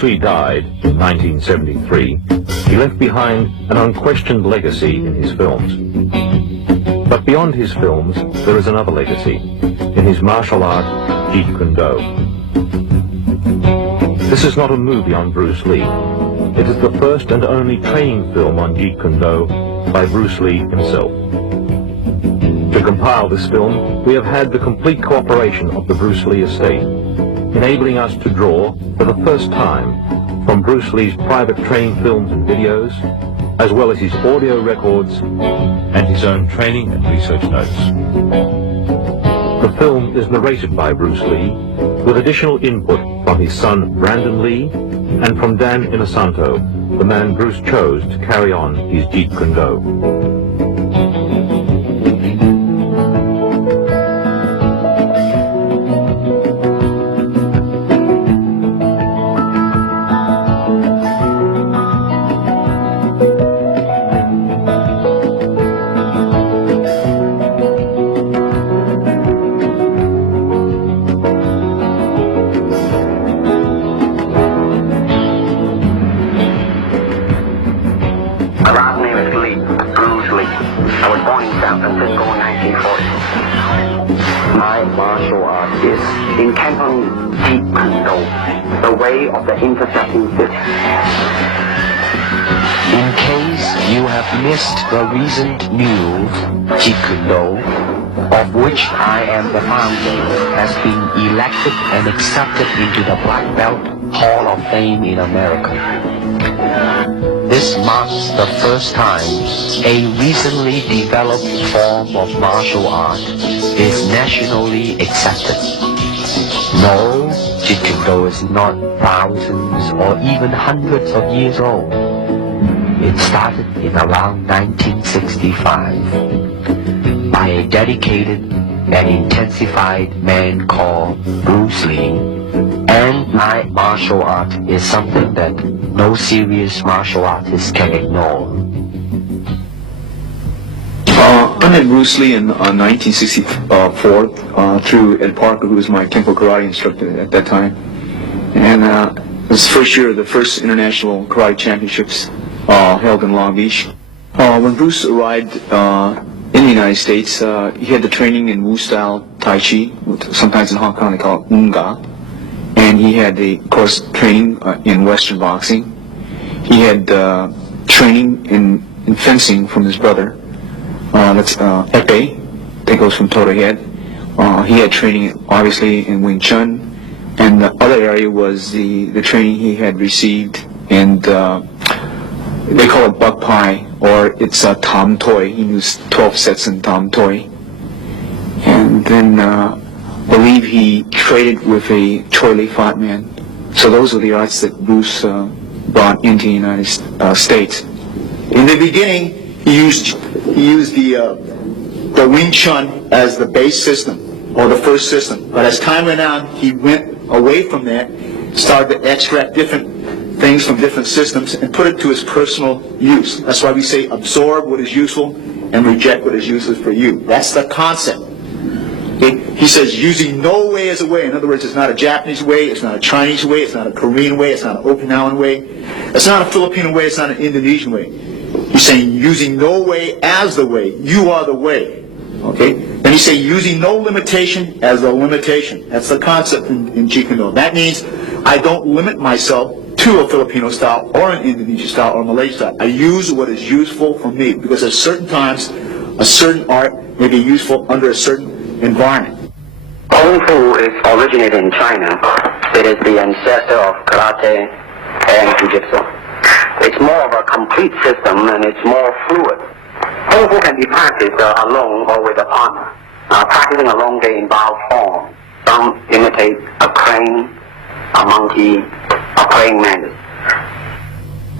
Bruce Lee died in 1973, he left behind an unquestioned legacy in his films. But beyond his films, there is another legacy, in his martial art, Jeet Kune Do. This is not a movie on Bruce Lee. It is the first and only training film on Jeet Kune Do by Bruce Lee himself. To compile this film, we have had the complete cooperation of the Bruce Lee estate, enabling us to draw, for the first time, from Bruce Lee's private training films and videos, as well as his audio records and his own training and research notes. The film is narrated by Bruce Lee, with additional input from his son Brandon Lee and from Dan Inosanto, the man Bruce chose to carry on his Jeet Kune Do. My martial art is in Cantonese Jeet Kune Do, the way of the intercepting fist. In case you have missed the recent news, Jeet Kune Do, of which I am the founder, has been elected and accepted into the Black Belt Hall of Fame in America. This marks the first time a recently developed form of martial art is nationally accepted. No, Jeet Kune Do is not thousands or even hundreds of years old. It started in around 1965 by a dedicated and intensified man called Bruce Lee. And my martial art is something that no serious martial artist can ignore. I met Bruce Lee in 1964 through Ed Parker, who was my Kempo karate instructor at that time. And it was the first year of the first international karate championships held in Long Beach. When Bruce arrived in the United States, he had the training in Wu-style Tai Chi, sometimes in Hong Kong they call it Unga. And he had the course training in Western boxing. He had training in fencing from his brother. That's Epee, that goes from toe to head. He had training obviously in Wing Chun, and the other area was the training he had received in they call it Buk Pai, or it's Tom Toy. He knew 12 sets in Tom Toy. And then I believe he traded with a Choi Lee Fat man. So those are the arts that Bruce brought into the United States. In the beginning, he used the Wing Chun as the base system, or the first system. But as time went on, he went away from that, started to extract different things from different systems and put it to his personal use. That's why we say absorb what is useful and reject what is useless for you. That's the concept. Okay? He says using no way as a way. In other words, it's not a Japanese way, it's not a Chinese way, it's not a Korean way, it's not an Okinawan way, it's not a Filipino way, it's not an Indonesian way. He's saying using no way as the way. You are the way. Okay? Then he's saying using no limitation as a limitation. That's the concept in Jeet Kune Do. That means I don't limit myself to a Filipino style or an Indonesian style or Malay style. I use what is useful for me, because at certain times a certain art may be useful under a certain environment. Kung Fu is originated in China. It is the ancestor of karate and jiu-jitsu. It's more of a complete system, and it's more fluid. Kung Fu can be practiced alone or with a partner. Practicing alone, they involve form. Some imitate a crane, a monkey, a praying mantis.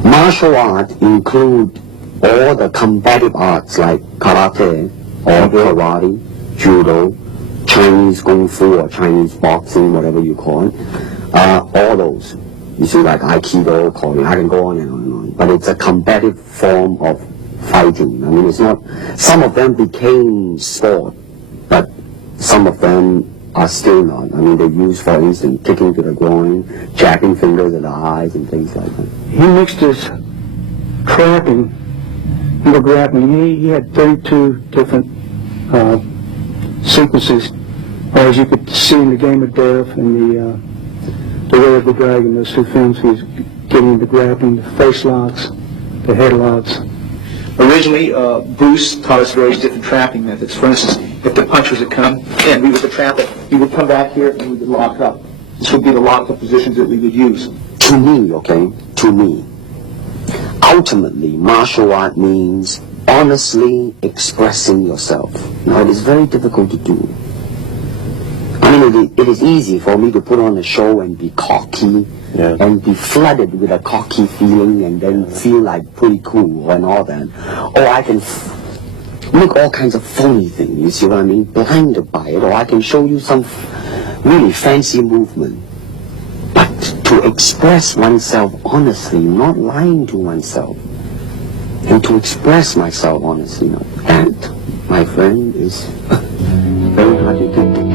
Martial art include all the combative arts like karate or karate, judo, Chinese kung fu or Chinese boxing, whatever you call it. All those. You see, like Aikido, Korean, I can go on and on and on. But it's a combative form of fighting. I mean, it's not, some of them became sport, but some of them are still not. I mean, they use, for instance, kicking to the groin, jabbing fingers at the eyes, and things like that. He mixed his trapping and the grappling. He had 32 different sequences, as you could see in the Game of Death and the Way of the Dragon, those two films. He was getting the grappling, the face locks, the head locks. Originally, Bruce taught us various different trapping methods. For instance, if the punch was to come in, we were to trap it. He would come back here and we would lock up. This would be the lock-up positions that we would use. To me, okay, to me, ultimately, martial art means honestly expressing yourself. Now, it is very difficult to do. I mean, it is easy for me to put on a show and be cocky and be flooded with a cocky feeling and then feel like pretty cool and all that. Or I can make all kinds of phony things, you see what I mean, blinded by it. Or I can show you some really fancy movement. But to express oneself honestly, not lying to oneself, and to express myself honestly, that, my friend, is very hard to do.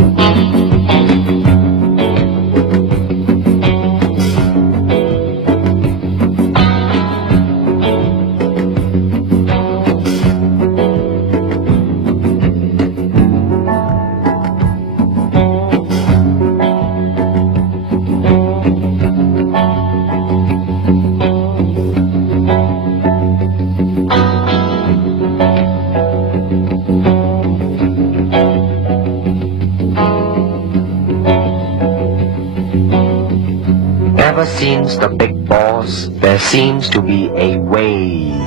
Since the big boss, there seems to be a wave,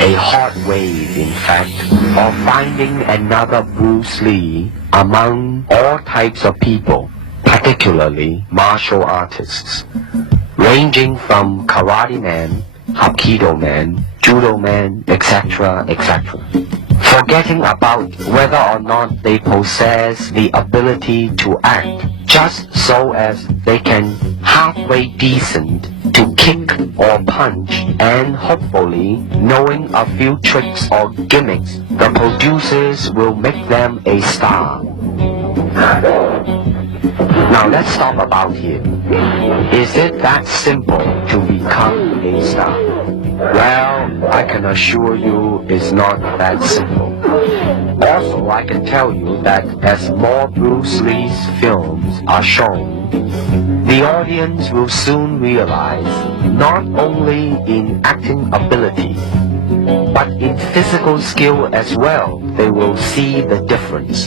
a hot wave in fact, of finding another Bruce Lee among all types of people, particularly martial artists, ranging from karate man, hapkido man, judo man, etc., etc. Forgetting about whether or not they possess the ability to act, just so as they can halfway decent to kick or punch, and hopefully, knowing a few tricks or gimmicks, the producers will make them a star. Now let's stop about here. Is it that simple to become a star? Well, I can assure you it's not that simple. Also, I can tell you that as more Bruce Lee's films are shown, the audience will soon realize not only in acting ability, but in physical skill as well, they will see the difference.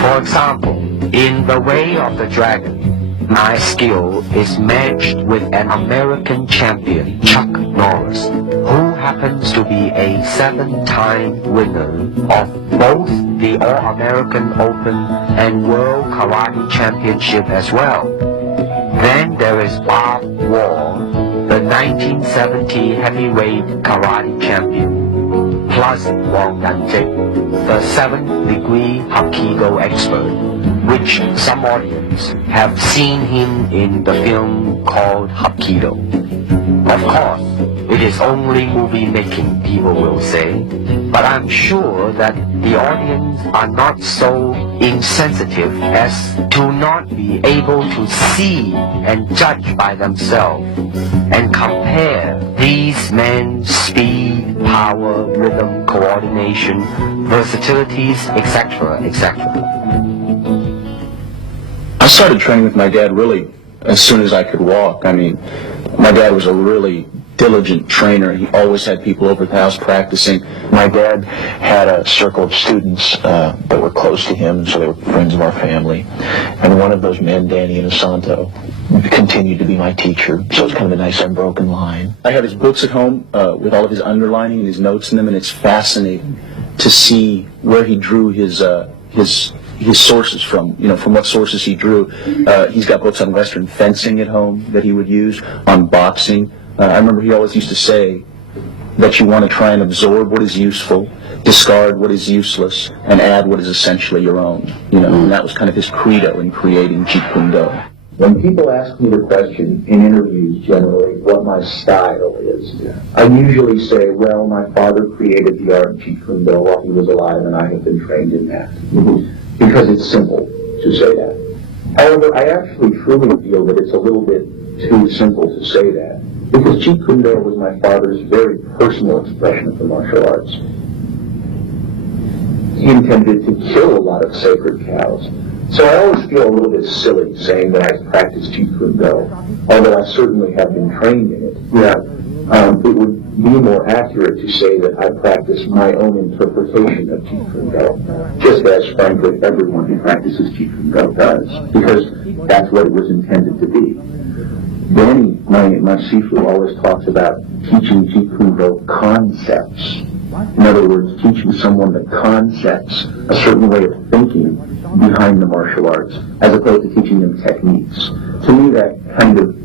For example, in The Way of the Dragon, my skill is matched with an American champion, Chuck Norris, who happens to be a 7-time winner of both the All-American Open and World Karate Championship as well. Then there is Bob Wall, the 1970 heavyweight karate champion, plus Wang Yanjik, the 7th degree Hapkido expert, which some audience have seen him in the film called Hapkido. Of course, it is only movie making, people will say, but I'm sure that the audience are not so insensitive as to not be able to see and judge by themselves and compare these men's speed, power, rhythm, coordination, versatilities, etc., etc. I started training with my dad really as soon as I could walk. I mean, my dad was a really diligent trainer. He always had people over at the house practicing. My dad had a circle of students that were close to him, and so they were friends of our family. And one of those men, Danny Inosanto, continued to be my teacher. So it's kind of a nice unbroken line. I have his books at home with all of his underlining and his notes in them, and it's fascinating to see where he drew his sources from, from what sources he drew. He's got books on Western fencing at home that he would use, on boxing. I remember he always used to say that you want to try and absorb what is useful, discard what is useless, and add what is essentially your own. And that was kind of his credo in creating Jeet Kune Do. When people ask me the question in interviews generally what my style is, I usually say, well, my father created the art of Jeet Kune Do while he was alive, and I have been trained in that. because it's simple to say that. However, I actually truly feel that it's a little bit too simple to say that, because Jeet Kune Do was my father's very personal expression of the martial arts. He intended to kill a lot of sacred cows. So I always feel a little bit silly saying that I've practiced Jeet Kune Do, although I certainly have been trained in it. Yeah, it would be more accurate to say that I practice my own interpretation of Jeet Kune Do, just as, frankly, everyone who practices Jeet Kune Do does, because that's what it was intended to be. Danny, my Sifu, always talks about teaching Jeet Kune Do concepts. In other words, teaching someone the concepts, a certain way of thinking behind the martial arts, as opposed to teaching them techniques. To me, that kind of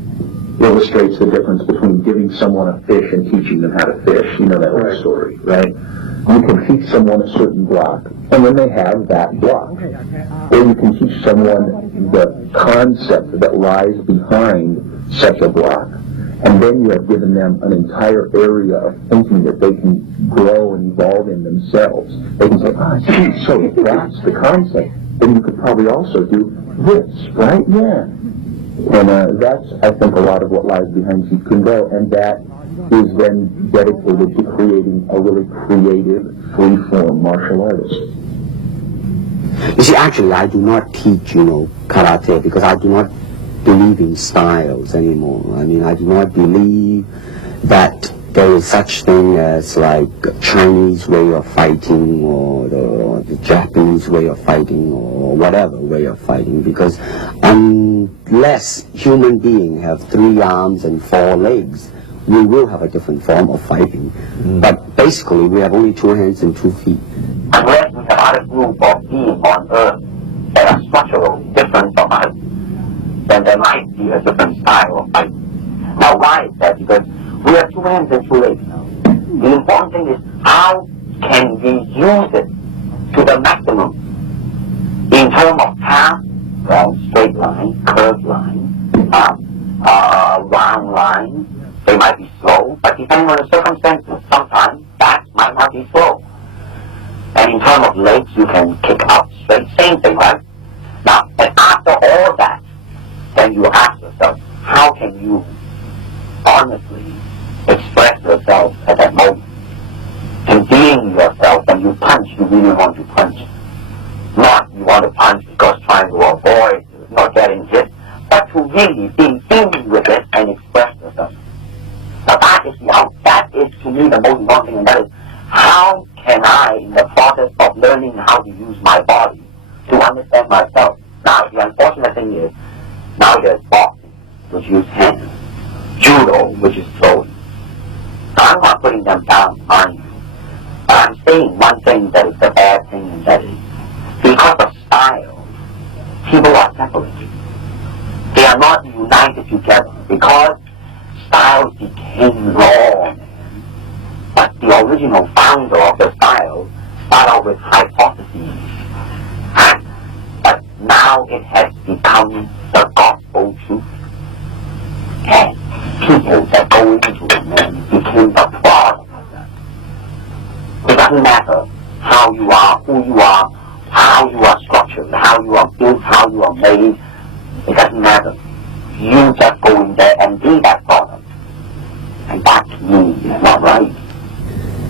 illustrates the difference between giving someone a fish and teaching them how to fish. You know that old story, right? You can teach someone a certain block, and then they have that block. Or you can teach someone the concept that lies behind such a block, and then you have given them an entire area of thinking that they can grow and evolve in themselves. They can say, gee, so that's the concept. Then you could probably also do this, right? Yeah. And that's, I think, a lot of what lies behind Jeet Kune Do, and that is then dedicated to creating a really creative, free-form martial artist. You see, actually, I do not teach, karate, because I do not believe in styles anymore. I mean, I do not believe that there is such thing as like Chinese way of fighting or the Japanese way of fighting or whatever way of fighting, because unless human beings have 3 arms and 4 legs, we will have a different form of fighting. But basically, we have only 2 hands and 2 feet. Unless we have other group of beings on Earth that are structural different from us, then there might be a different style of fight. Now, why is that? Because we have 2 hands and 2 legs now. The important thing is how can we use it to the maximum in terms of path, well, straight line, curved line, round line. They might be slow, but depending on the circumstances, sometimes that might not be slow. And in terms of legs, you can kick out straight, same thing, right? Now, and after all that, then you ask yourself, how can you honestly express yourself at that moment? And being yourself, when you punch, you really want to punch. Not you want to punch because trying to avoid not getting hit, but to really be with it and express yourself. Now that is to me the most important thing, and that is how can I, in the process of learning how to use my body, to understand myself. Now, the unfortunate thing is, now there's boxing, which use hands, judo, which is throwing. I'm not putting them down on you, but I'm saying one thing that is the bad thing, and that is, because of style, people are separated. They are not united together, because styles became law, but the original founder of the style started out with hypotheses, but now it has become the gospel truth. And people that go into it became the product of that. It doesn't matter how you are, who you are, how you are structured, how you are built, how you are made. It doesn't matter. You just go in there and be that product. And that to me is not right.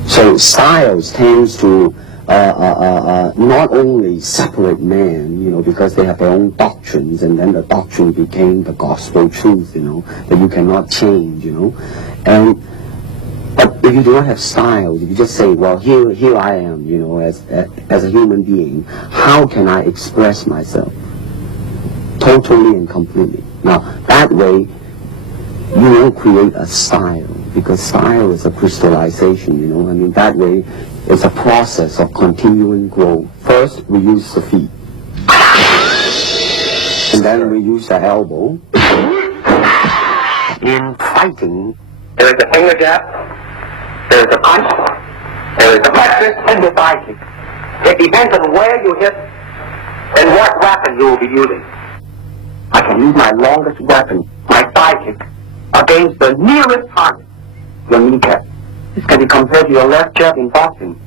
So styles tends to not only separate men, because they have their own doctrines, and then the doctrine became the gospel truth, that you cannot change, But if you do not have styles, if you just say, well, here I am, as a human being, how can I express myself totally and completely? Now, that way, you won't create a style, because style is a crystallization, that way, it's a process of continuing growth. First, we use the feet, and then we use the elbow. In fighting, there is a finger jab, there is a punch, there is a back fist, and the thigh kick. It depends on where you hit and what weapon you will be using. I can use my longest weapon, my thigh kick, against the nearest target, your kneecap. This can be compared to your left jab in boxing,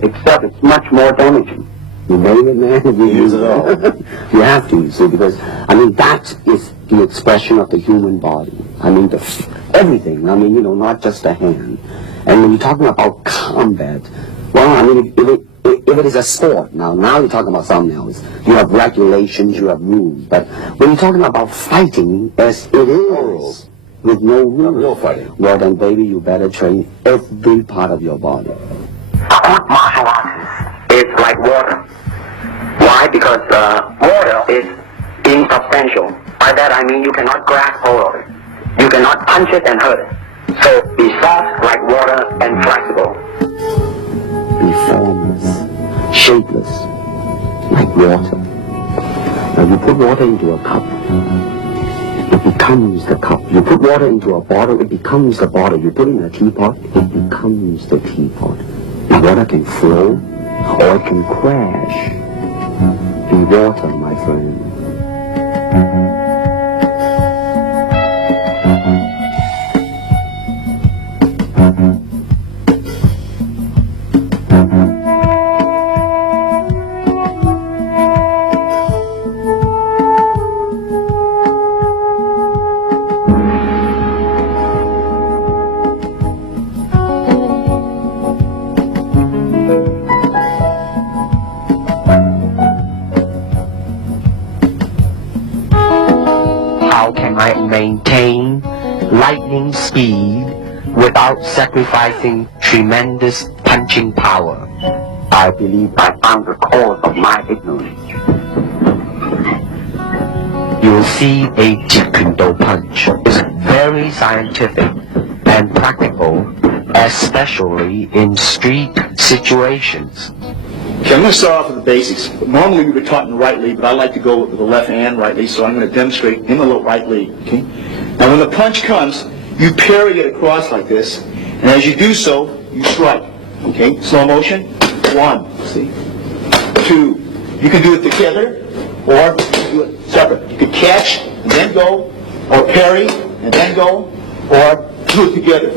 except it's much more damaging. You name it, man. You use it all. You have to, you see, because, I mean, that is the expression of the human body. I mean, everything. I mean, not just the hand. And when you're talking about combat, well, I mean, if it is a sport, now you're talking about something else. You have regulations, you have rules. But when you're talking about fighting, as it is, with no rules, real fighting. Well, then, baby, you better train every part of your body. A good martial artist is like water. Why? Because water is insubstantial. By that I mean you cannot grasp hold of it. You cannot punch it and hurt it. So be soft like water and flexible. Be formless, shapeless, like water. Now you put water into a cup, it becomes the cup. You put water into a bottle, it becomes the bottle. You put it in a teapot, it becomes the teapot. The water can flow, or it can crash. Be water, my friend. How can I maintain lightning speed without sacrificing tremendous punching power? I believe I found the cause of my ignorance. You'll see a Jeet Kune Do punch is very scientific and practical, especially in street situations. Okay, I'm going to start off with the basics. Normally we were taught in the right leg, but I like to go with the left and right leg, so I'm going to demonstrate in the right leg. Okay? Now when the punch comes, you parry it across like this, and as you do so, you strike. Okay? Slow motion. 1, see? 2. You can do it together, or do it separate. You can catch and then go, or parry and then go, or do it together.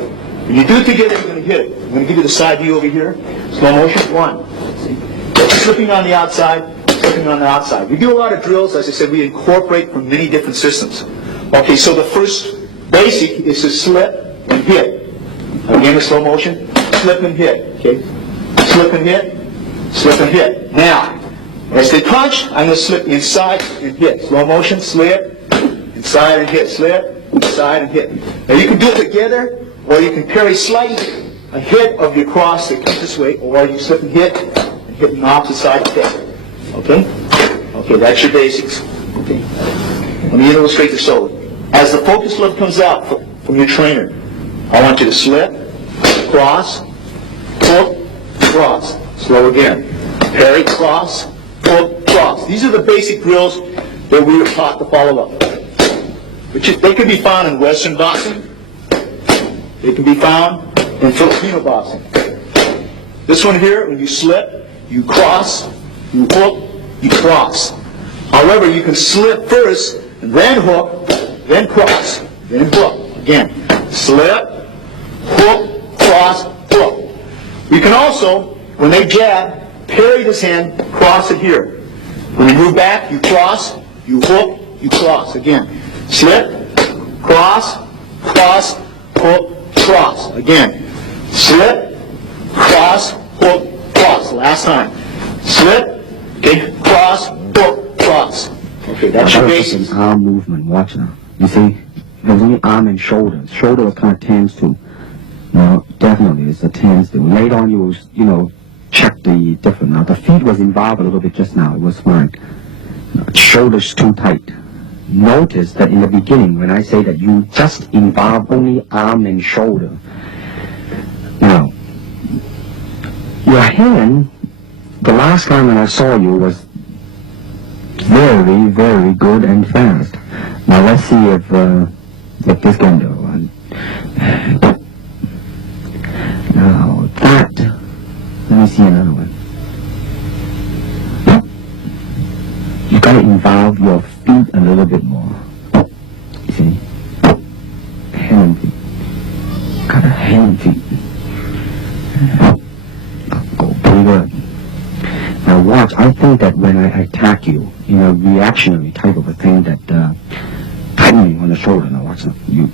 When you do it together, you're going to hit it. I'm going to give you the side view over here. Slow motion. 1. See? Slipping on the outside, slipping on the outside. We do a lot of drills, as I said, we incorporate from many different systems. Okay, so the first basic is to slip and hit. Again, in slow motion, slip and hit. Okay, slip and hit, slip and hit. Now, as they punch, I'm going to slip inside and hit. Slow motion, slip, inside and hit, slip, inside and hit. Now you can do it together, or you can parry slightly a hit of your cross that comes this way, or you slip and hit the opposite side of the head. Okay? Okay, that's your basics. Okay. Let me illustrate this over. As the focus glove comes out from your trainer, I want you to slip, cross, hook, cross. Slow again. Parry, cross, hook, cross. These are the basic drills that we were taught to follow up. They can be found in Western boxing. They can be found in Filipino boxing. This one here, when you slip, you cross, you hook, you cross. However, you can slip first, and then hook, then cross, then hook. Again, slip, hook, cross, hook. You can also, when they jab, parry this hand, cross it here. When you move back, you cross, you hook, you cross. Again, slip, cross, cross, hook, cross. Again, slip, cross, hook, cross. Last time. Slip, okay, cross, hook, cross. Okay, that's your basics. An arm movement, watch now. You see, there's only arm and shoulder. Shoulder kind of tends to. No, definitely, it's a tends to. Later on, you check the different. Now, the feet was involved a little bit just now. It was fine. Shoulders too tight. Notice that in the beginning, when I say that you just involve only arm and shoulder. Now, your hand, the last time when I saw you was very, very good and fast. Now let's see if this can do. Now that, let me see another one. You gotta involve your feet a little bit more. You see? Hand feet. Gotta hand feet. Go pretty good. Now watch, I think that when I attack you in a reactionary type of a thing that tightening on the shoulder, now watch, you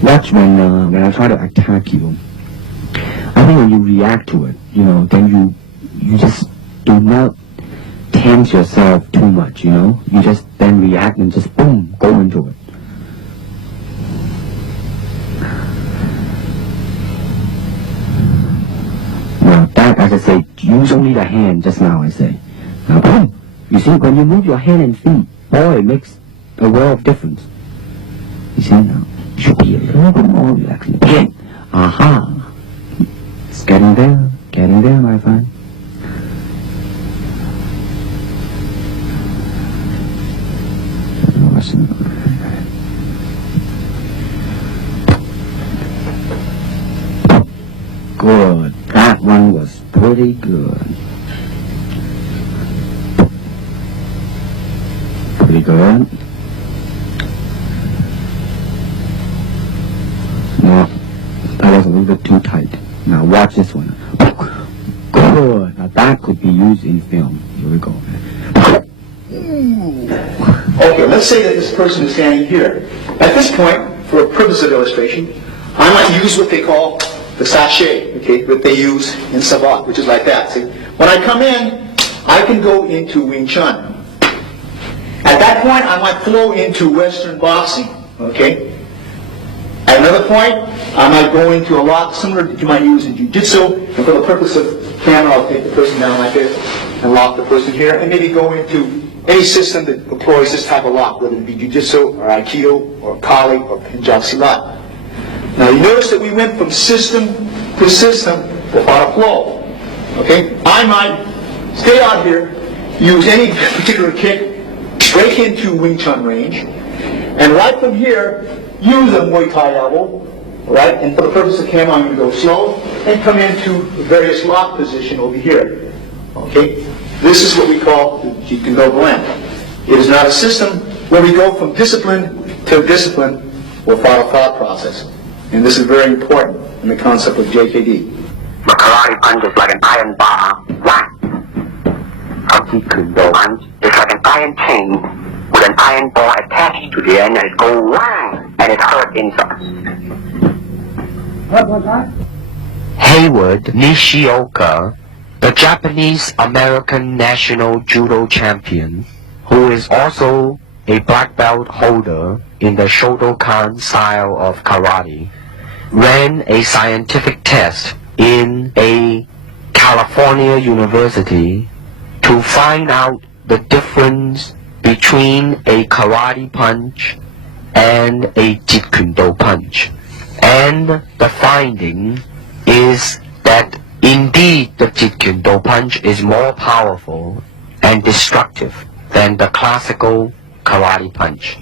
watch when I try to attack you, I think when you react to it, then you just do not tense yourself too much, you just then react and just boom, go into it. Now that, as I say, use only the hand just now, I say. Now boom, you see, when you move your hand and feet, boy, it makes a world of difference. You see, now, you should be a little bit more relaxed. Again, aha, it's getting there, my friend. Good. That one was pretty good. Pretty good. No, that was a little bit too tight. Now watch this one. Good. Now that could be used in film. Here we go. Okay, let's say that this person is standing here. At this point, for a purpose of illustration, I might use what they call the sachet, okay, that they use in Savate, which is like that. See? When I come in, I can go into Wing Chun. At that point, I might flow into Western boxing, okay? At another point, I might go into a lock similar that you might use in Jiu-Jitsu, and for the purpose of camera, I'll take the person down like this and lock the person here, and maybe go into any system that employs this type of lock, whether it be Jiu-Jitsu or Aikido or Kali or Punjab Silat. Now you notice that we went from system to system without a flow. Okay? I might stay out here, use any particular kick, break into Wing Chun range, and right from here, use a Muay Thai elbow, right? And for the purpose of camera, I'm going to go slow and come into the various lock position over here. Okay? This is what we call the Jeet Kune Do blend. It is not a system where we go from discipline to discipline without a thought process. And this is very important in the concept of JKD. The karate punch is like an iron bar. Whack! A Jeet Kune Do punch is like an iron chain with an iron bar attached to the end, and it goes whang, and it hurts inside. What was that? Hayward Nishioka, the Japanese-American national judo champion, who is also a black belt holder in the Shotokan style of karate, ran a scientific test in a California university to find out the difference between a karate punch and a Jeet Kune Do punch. And the finding is that indeed the Jeet Kune Do punch is more powerful and destructive than the classical karate punch.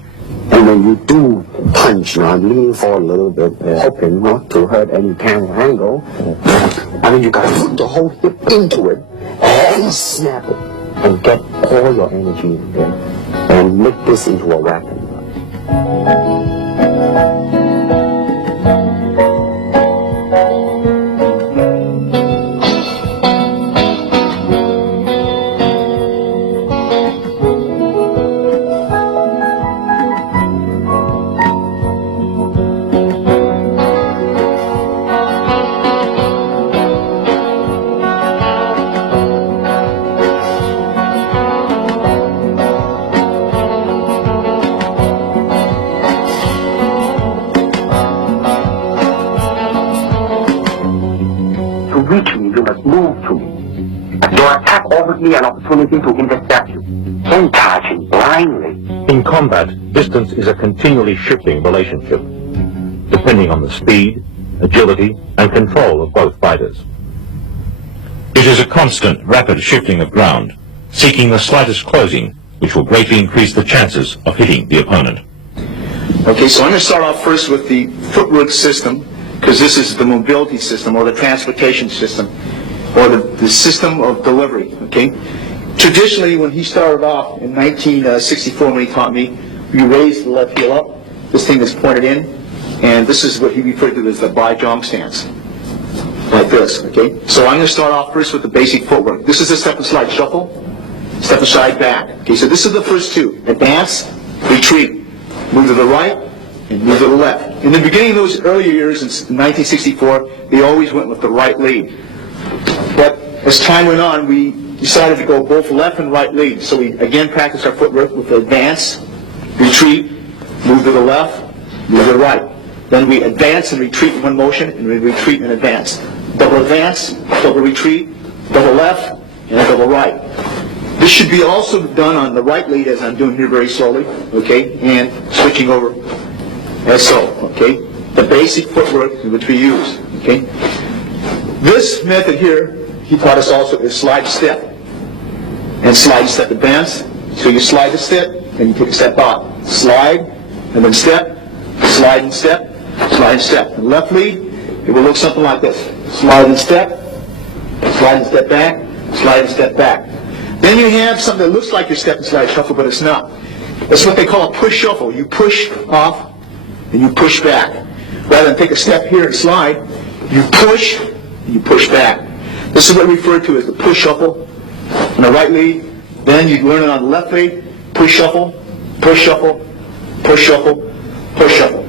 And when you do punch, I'm leaning forward a little bit, hoping not to hurt any camera angle. You gotta put the whole hip into it and snap it and get all your energy in there and make this into a weapon. Me an opportunity to intercept you. Don't charge him blindly. In combat, distance is a continually shifting relationship, depending on the speed, agility, and control of both fighters. It is a constant, rapid shifting of ground, seeking the slightest closing, which will greatly increase the chances of hitting the opponent. Okay, so I'm going to start off first with the footwork system, because this is the mobility system or the transportation system, or the system of delivery, okay? Traditionally, when he started off in 1964, when he taught me, you raise the left heel up, this thing is pointed in, and this is what he referred to as the Bai Jong stance. like this, okay? So I'm going to start off first with the basic footwork. This is a step and slide shuffle, step and slide back. Okay, so this is the first two. Advance, retreat, move to the right, and move to the left. In the beginning of those earlier years in 1964, they always went with the right lead. But as time went on, we decided to go both left and right lead. So we again practiced our footwork with the advance, retreat, move to the left, move to the right. Then we advance and retreat in one motion, and we retreat and advance. Double advance, double retreat, double left, and a double right. This should be also done on the right lead as I'm doing here very slowly, okay, and switching over as so, okay. The basic footwork which we use, okay. This method here, he taught us also is slide step. And slide step advance. So you slide the step, and you take a step out. Slide, and then step, slide and step, slide and step. And left lead, it will look something like this. Slide and step back, slide and step back. Then you have something that looks like your step and slide shuffle, but it's not. That's what they call a push shuffle. You push off, and you push back. Rather than take a step here and slide, you push, and you push back. This is what we refer to as the push shuffle on the right lead. Then you learn it on the left lead. Push shuffle, push shuffle, push shuffle, push shuffle.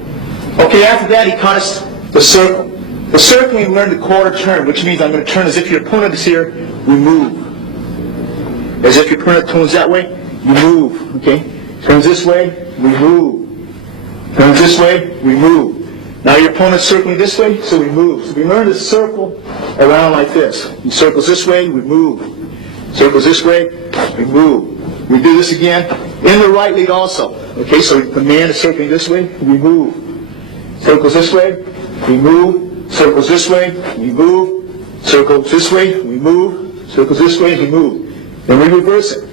Okay, after that he taught us the circle. The circle we learned the quarter turn, which means I'm going to turn as if your opponent is here, we move. As if your opponent turns that way, you move. Okay? Turns this way, we move. Turns this way, we move. Now your opponent's circling this way, so we move. So we learn to circle around like this. He circles this way, we move. Circles this way, we move. We do this again in the right lead also. Okay, so the man is circling this way, we move. Circles this way, we move. Circles this way, we move. Circles this way, we move. Circles this way, we move. Then we reverse it.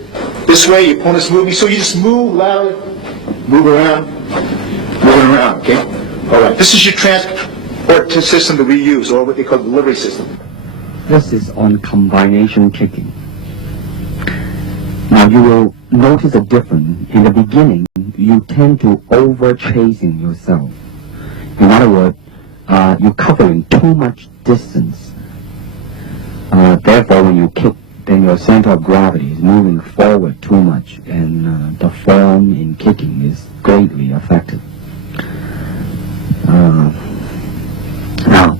This way, your opponent's moving, so you just move loudly, move around, okay? All right, this is your transport system that we use, or what they call the delivery system. This is on combination kicking. Now you will notice a difference. In the beginning, you tend to over-chasing yourself. In other words, you're covering too much distance. Therefore, when you kick, then your center of gravity is moving forward too much, and the form in kicking is greatly affected. Now,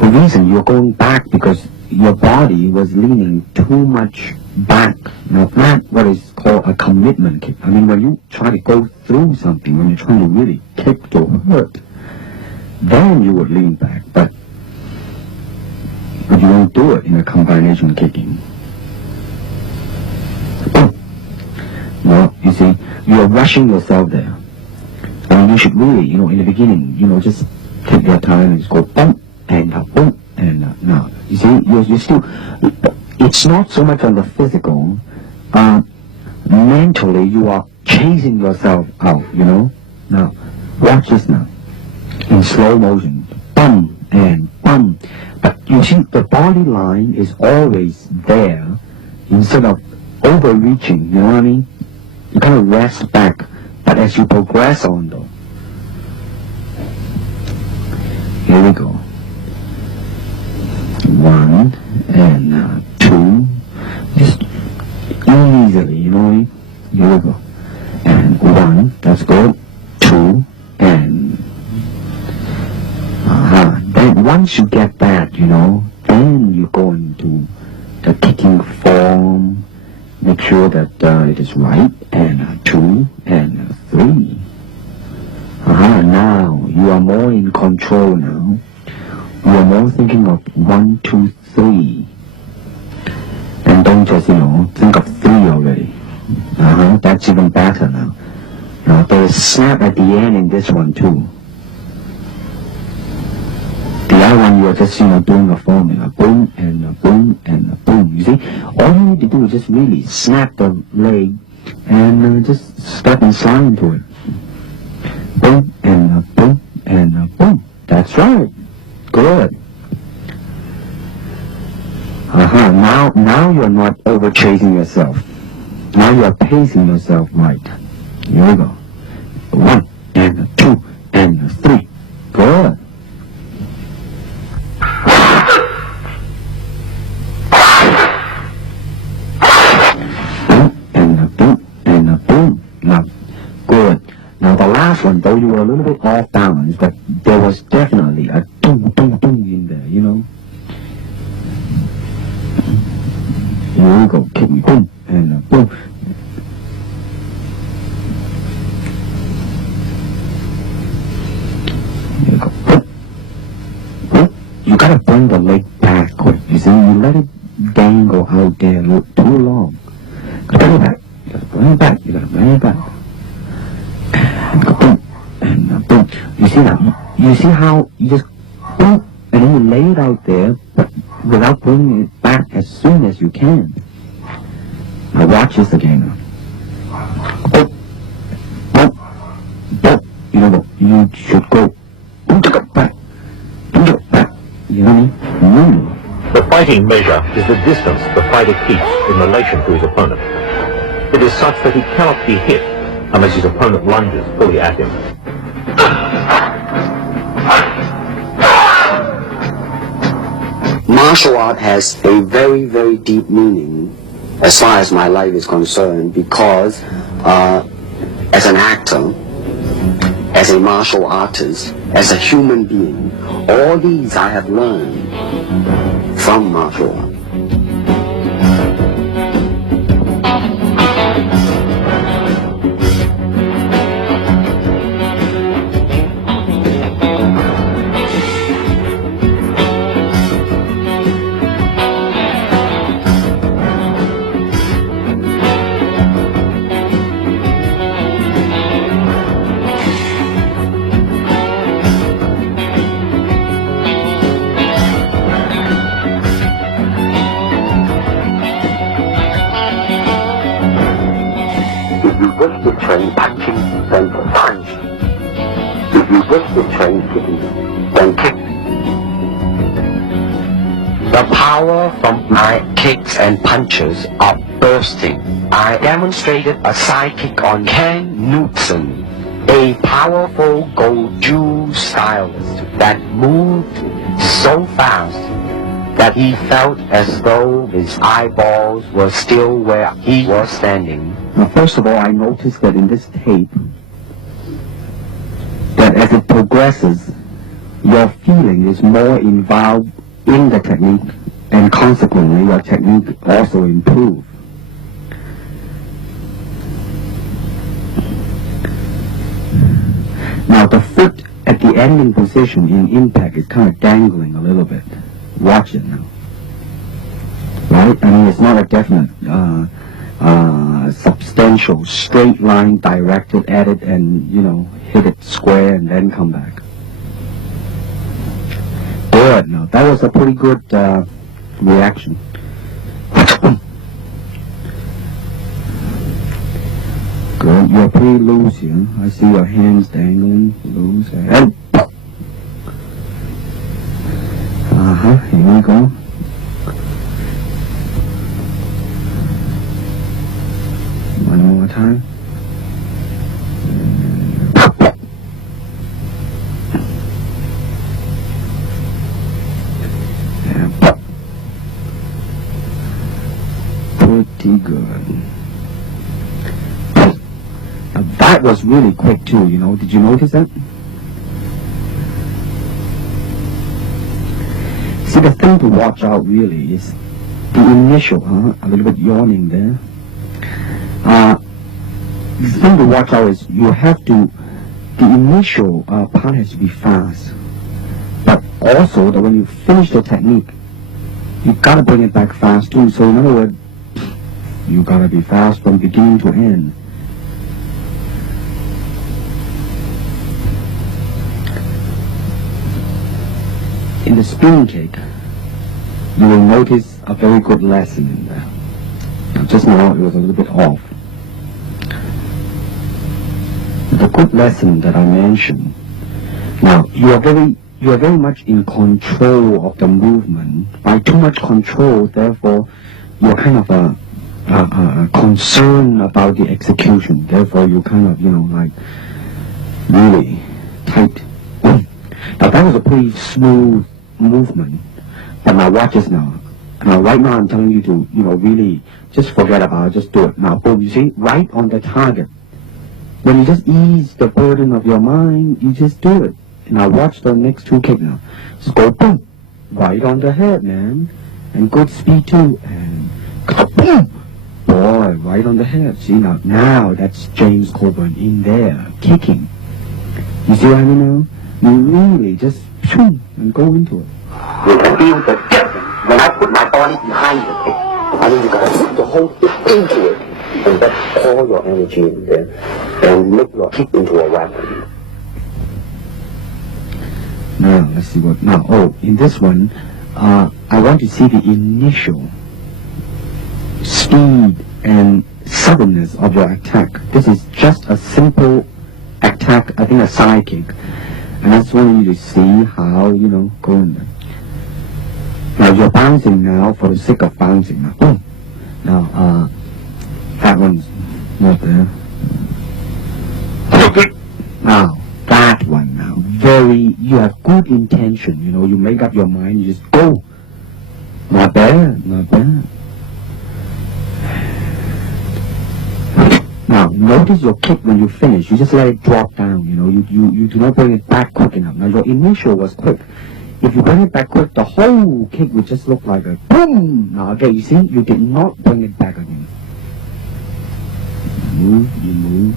the reason you're going back because your body was leaning too much back. Now, that's what is called a commitment kick. I mean, when you try to go through something, when you're trying to really kick to hurt, then you would lean back, but you won't do it in a combination kicking. No, you see, you're rushing yourself there. I mean, you should really, in the beginning, just take your time and just go boom, and now, you see, you're still, it's not so much on the physical, mentally you are chasing yourself out, Now, watch this now. In slow motion, bum and bum. But you see, the body line is always there instead of overreaching, you know what I mean? You kind of rest back, but as you progress on though. Here we go. 1 and 2. Just easily, you know what I mean? Here we go. And 1, that's good. 2, and then once you get that, then you go into the kicking form, make sure that it is right, and 2 and 3. Now you are more in control now. You are more thinking of 1, 2, 3. And don't just, think of 3 already. That's even better now. Now there is snap at the end in this one too. The other one you are just, doing a formula. Boom and a boom and a boom. You see, all you need to do is just really snap the leg and just step and slide into it. Boom and a boom and a boom. That's right. Good. Now you're not over chasing yourself. Now you are pacing yourself right. Here we go. 1 and 2 and 3. Good. last one, though you were a little bit off balance, but there was definitely a doo in there, you know. Here we go, kick me, boom, and boom. Here we go, boom, boom. You gotta bring the leg back quick, you see, you let it dangle out there too long. Bring it back, you gotta bring it back, you gotta bring it back. And go boom, and boom. You see that? You see how you just boom, and then you lay it out there, but without bringing it back as soon as you can. Now watch this again. Boom, boom, boom. You know what? You should go boom, back, back. You know what I mean? The fighting measure is the distance the fighter keeps in relation to his opponent. It is such that he cannot be hit unless his opponent lunges fully at him. Martial art has a very, very deep meaning as far as my life is concerned, because as an actor, as a martial artist, as a human being, all these I have learned from martial art. Punching, then punch. If you wish to train kicking, then kick. The power from my kicks and punches are bursting. I demonstrated a side kick on Ken Knutson, a powerful Goju stylist that moved so fast that he felt as though his eyeballs were still where he was standing. Now, first of all, I noticed that in this tape, that as it progresses, your feeling is more involved in the technique, and consequently, your technique also improves. Now, the foot at the ending position in impact is kind of dangling a little bit. Watch it now. Right? I mean, it's not a definite, substantial straight line directed at it and, you know, hit it square and then come back. Good. Now, that was a pretty good reaction. Good. You're pretty loose here. I see your hands dangling loose. And here we go. One more time. Pretty good. Now that was really quick too, you know. Did you notice that? See, the thing to watch out really is the initial, a little bit yawning there. The thing to watch out is you have to, the initial part has to be fast. But also that when you finish the technique, you gotta bring it back fast too. So in other words, you gotta be fast from beginning to end. In the spinning kick, you will notice a very good lesson in there. Now, just now it was a little bit off. The good lesson that I mentioned. Now you are very much in control of the movement. By too much control, therefore, you're kind of concerned about the execution. Therefore, you kind of, you know, like really tight. Now that was a pretty smooth movement. But now watch this now. Now right now I'm telling you to, you know, really just forget about it, just do it. Now boom, you see, right on the target. when you just ease the burden of your mind, you just do it. Now watch the next two kick now. Just go boom, right on the head, man, and good speed too, and boom, boy, right on the head. See now that's James Coburn in there kicking. You see what I mean now? You really just shoom and go into it. You can feel the difference when I put my body behind the kick. I mean, you got to put the whole kick into it, and that's all your energy in there, and make your kick into a weapon. Now, let's see what, now, in this one, I want to see the initial speed and suddenness of your attack. This is just a simple attack, I think a side kick. And I just want you to see how, go in there. Now, you're bouncing now for the sake of bouncing now. Boom. Now, that one's not there. Now, that one now, you have good intention, you make up your mind, you just go. Not bad, not bad. Now, notice your kick when you finish, you just let it drop down, you do not bring it back quick enough. Now, your initial was quick. If you bring it back quick, the whole kick would just look like a boom. Now, okay, you see, you did not bring it back again. You move,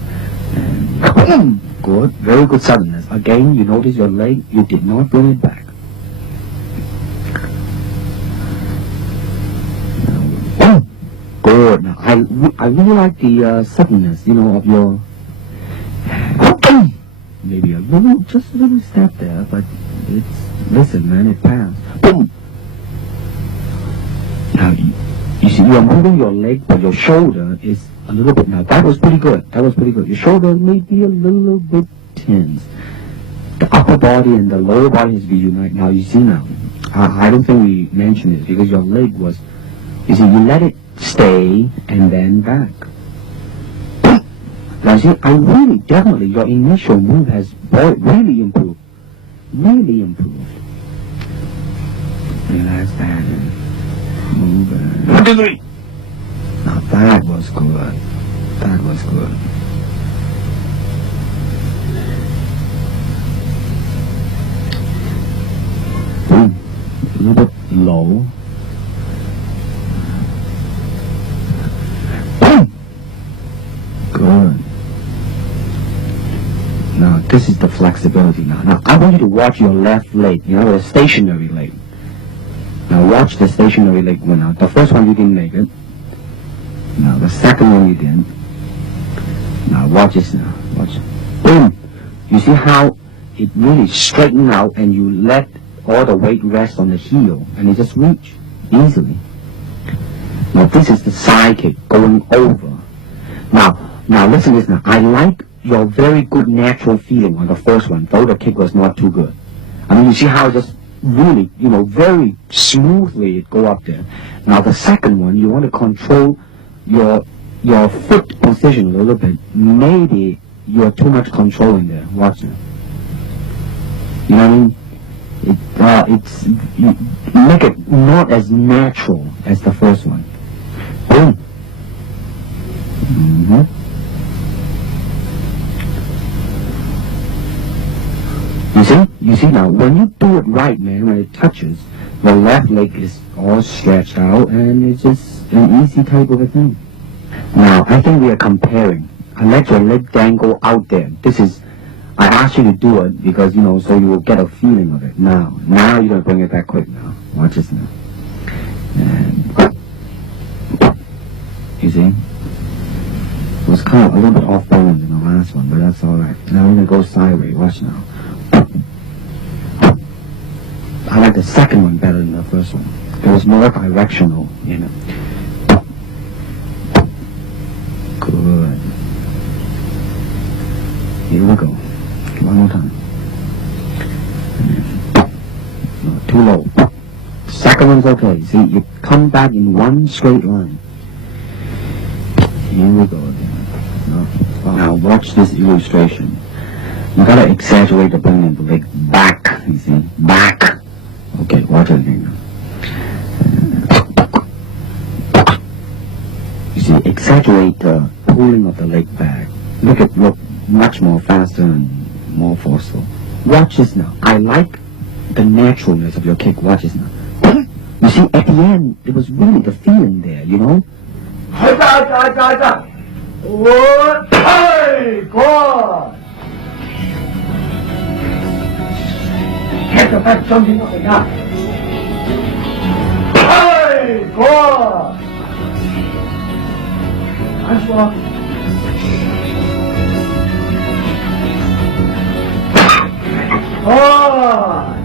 and boom. Good, very good suddenness. Again, you notice your leg, you did not bring it back. Boom. Good. Now, I really like the suddenness, of your... Maybe just a little step there, but listen, man, it passed. Boom. Now, you see, you're moving your leg, but your shoulder is a little bit. Now, that was pretty good. Your shoulder may be a little bit tense. The upper body and the lower body is reunited. Now, you see now, I don't think we mentioned it because your leg was, you see, you let it stay and then back. Now, see, definitely, your initial move has really improved. Really improved. Relax that and move it. 1, 2, 3. Now, that was good. That was good. Boom. A little bit low. Boom. Good. Now, this is the flexibility now. Now, I want you to watch your left leg, the stationary leg. Now, watch the stationary leg win out. The first one you didn't make it. Now, the second one you did. Now, watch this now. Watch. Boom. You see how it really straightened out and you let all the weight rest on the heel and it just reach easily. Now, this is the side kick going over. Now listen to this now. I like your very good natural feeling on the first one, though the kick was not too good. I mean, you see how it just really, very smoothly it go up there. Now, the second one, you want to control your foot position a little bit. Maybe you're too much control in there. Watch it. You know what I mean? You make it not as natural as the first one. Boom. Mm-hmm. You see now, when you do it right, man, when it touches, the left leg is all stretched out and it's just an easy type of a thing. Now, I think we are comparing. I let your leg dangle out there. I asked you to do it because, so you will get a feeling of it. Now you're going to bring it back quick now. Watch this now. And, you see? It was kind of a little bit off balance in the last one, but that's alright. Now we're going to go sideways. Watch now. I like the second one better than the first one. It was more directional, Good. Here we go. One more time. No, too low. Second one's okay. See, you come back in one straight line. Here we go again. Now watch this illustration. You gotta exaggerate the bringing of the leg back, you see, back. Okay, watch it again. You see, exaggerate the pulling of the leg back. Look much more faster and more forceful. Watch this now. I like the naturalness of your kick. Watch this now. You see, at the end, it was really the feeling there, you know? Get the back jumping up and down. Hey, good. Nice one. Oh.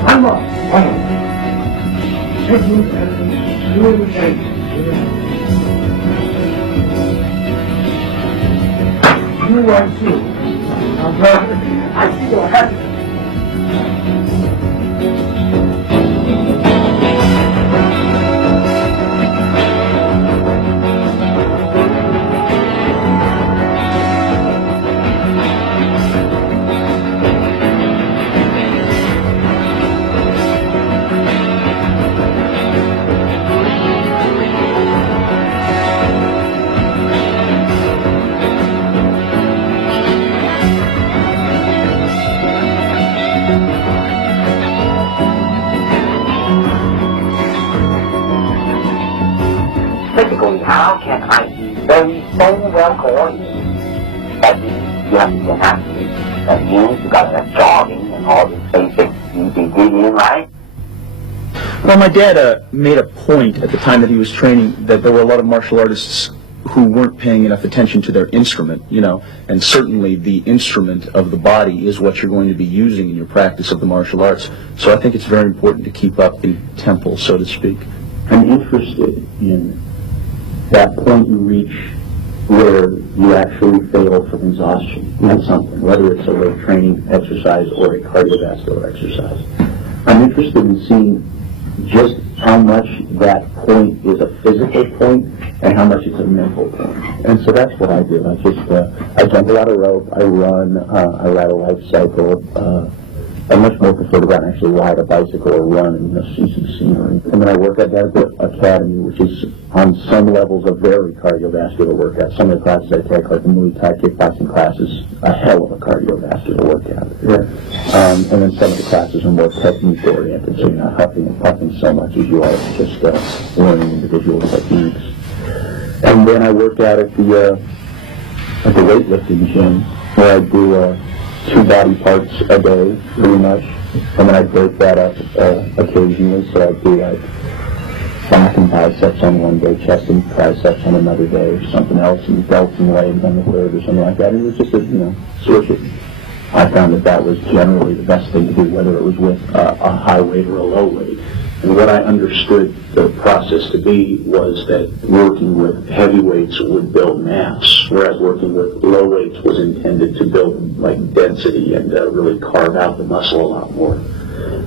One more. You want to? I see your hand. Physically, how can I be very so well coordinated? That means you have gymnastics. That means you got that jogging and all these basic ingredient, right? Well, my dad made a point at the time that he was training that there were a lot of martial artists who weren't paying enough attention to their instrument, you know, and certainly the instrument of the body is what you're going to be using in your practice of the martial arts. So I think it's very important to keep up the tempo, so to speak. I'm interested in that point you reach where you actually fail from exhaustion at something, whether it's a weight training exercise or a cardiovascular exercise. I'm interested in seeing just how much that point is a physical point and how much it's a mental point. And so that's what I do. I jump a lot of rope, I run, I ride a life cycle. I much more prefer to go out and actually ride a bicycle or run and see some scenery. And then I work at that academy, which is on some levels a very cardiovascular workout. Some of the classes I take, like the Muay Thai kickboxing classes, a hell of a cardiovascular workout. Yeah. And then some of the classes are more technique oriented, so you're not huffing and puffing so much as you are just learning individual techniques. And then I work out at the weightlifting gym where I do 2 body parts a day, pretty much, and then I break that up occasionally, so I do like back and biceps on one day, chest and triceps on another day, or something else, and delts and legs on the third, or something like that. And it was just a, switch it. I found that was generally the best thing to do, whether it was with a high weight or a low weight. And what I understood the process to be was that working with heavy weights would build mass, whereas working with low weights was intended to build like density and really carve out the muscle a lot more.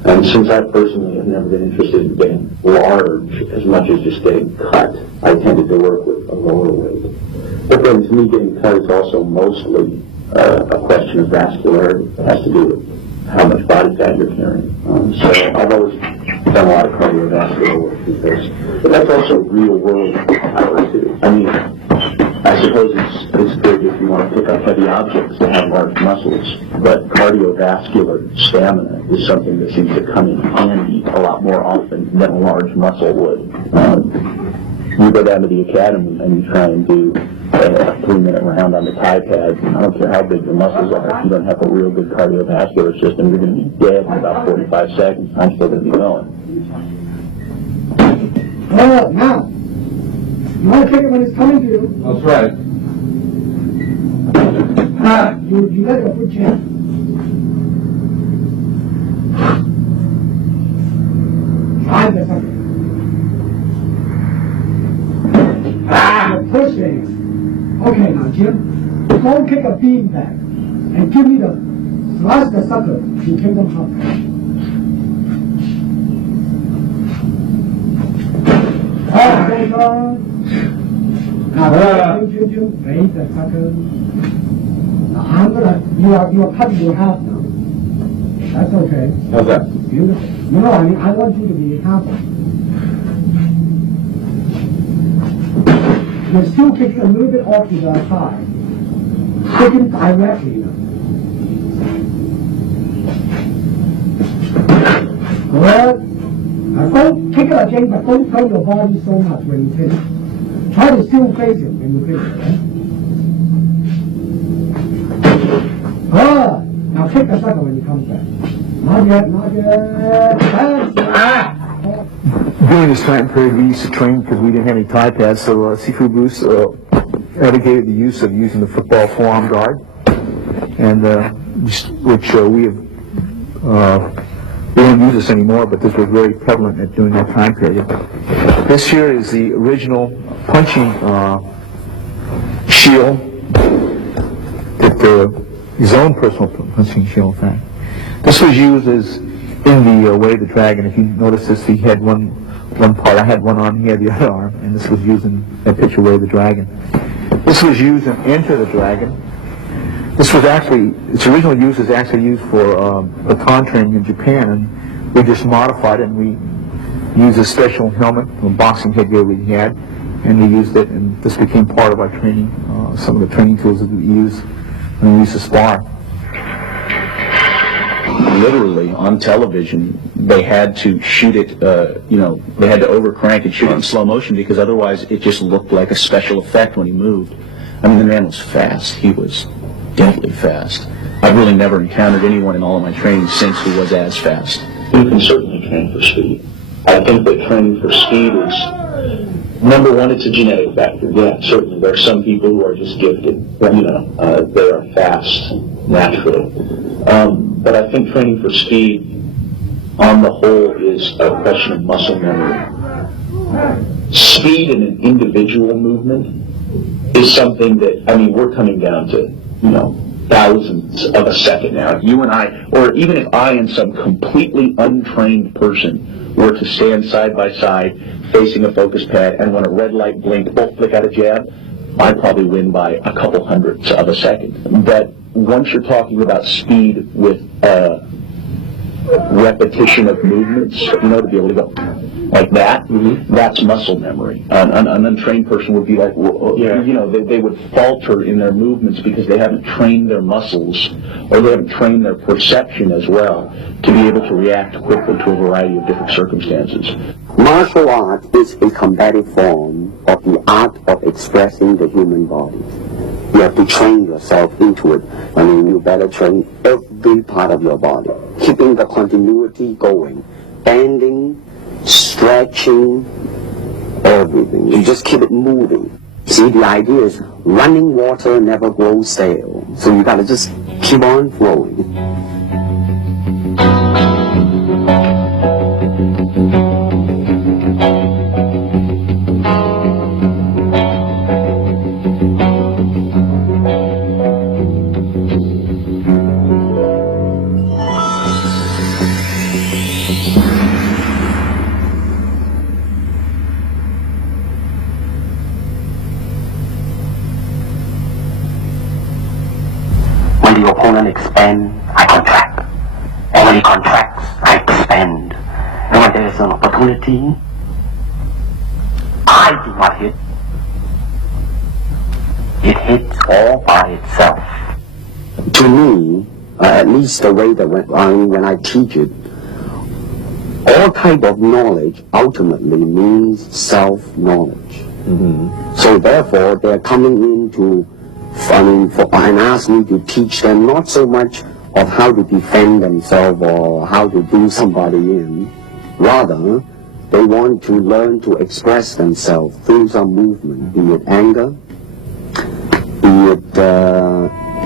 And since I personally have never been interested in getting large as much as just getting cut, I tended to work with a lower weight. But then to me, getting cut is also mostly a question of vascularity. It has to do with how much body fat you're carrying. So I've always done a lot of cardiovascular work because, but that's also real world power too. I mean, I suppose it's good if you want to pick up heavy objects that have large muscles, but cardiovascular stamina is something that seems to come in handy a lot more often than a large muscle would. You go down to the academy and you try and do a 3-minute round on the Thai pads, and I don't care how big your muscles are, if you don't have a real good cardiovascular system, you're going to be dead in about 45 seconds. I'm still going to be going. Now, you want to take it when it's coming to you. That's right. You let it put chin. Try this one. You're pushing. Okay, now, Jim, go kick a bean back and give me the thrust the sucker to kick them up. Okay, go. Now, Jim, raise the sucker. Now, you are cutting your half now. That's okay. How's that? Beautiful. You know, I want you to be careful. You're still kicking a little bit off to the side. Kicking directly. Good. Now don't kick it again, but don't turn your body so much when you finish. Try to still face it when you finish. Good. Now kick the sucker when you come back. Not yet, not yet. During this time period, we used to train because we didn't have any tie pads, so Sifu Bruce advocated the use of using the football forearm guard, and which we have. We don't use this anymore, but this was very prevalent during that time period. This here is the original punching shield that his own personal punching shield, in fact. This was used as in the Way of the Dragon. If you notice this, he had one part. I had one arm, he had the other arm, and this was used in that picture, Way of the Dragon. This was used in Enter the Dragon. This was actually, its original use is actually used for baton training in Japan, and we just modified it, and we used a special helmet, a boxing headgear we had, and we used it, and this became part of our training, some of the training tools that we use when we used to spar. Literally, on television, they had to shoot it, they had to overcrank and shoot it in slow motion because otherwise it just looked like a special effect when he moved. I mean, the man was fast. He was deadly fast. I've really never encountered anyone in all of my training since who was as fast. You can certainly train for speed. I think that training for speed is, number one, it's a genetic factor. Yeah, certainly. There are some people who are just gifted. They are fast naturally. But I think training for speed, on the whole, is a question of muscle memory. Speed in an individual movement is something that, we're coming down to, thousandths of a second now. You and I, or even if I and some completely untrained person were to stand side by side facing a focus pad, and when a red light blinked, both flick out a jab, I'd probably win by a couple hundredths of a second. But once you're talking about speed with repetition of movements, to be able to go like that, that's muscle memory. An untrained person would be like, they would falter in their movements because they haven't trained their muscles, or they haven't trained their perception as well to be able to react quickly to a variety of different circumstances. Martial art is a combative form of the art of expressing the human body. You have to train yourself into it. You better train every part of your body, keeping the continuity going, bending, stretching, everything. You just keep it moving. See, the idea is running water never grows stale. So you gotta just keep on flowing. When the opponent expands, I contract. And when he contracts, I expand. And when there is an opportunity, I do not hit. It hits all by itself. To me, at least the way that when I teach it, all type of knowledge ultimately means self-knowledge. So therefore, they're coming into and ask me to teach them not so much of how to defend themselves or how to do somebody in. Rather, they want to learn to express themselves through some movement, be it anger, be it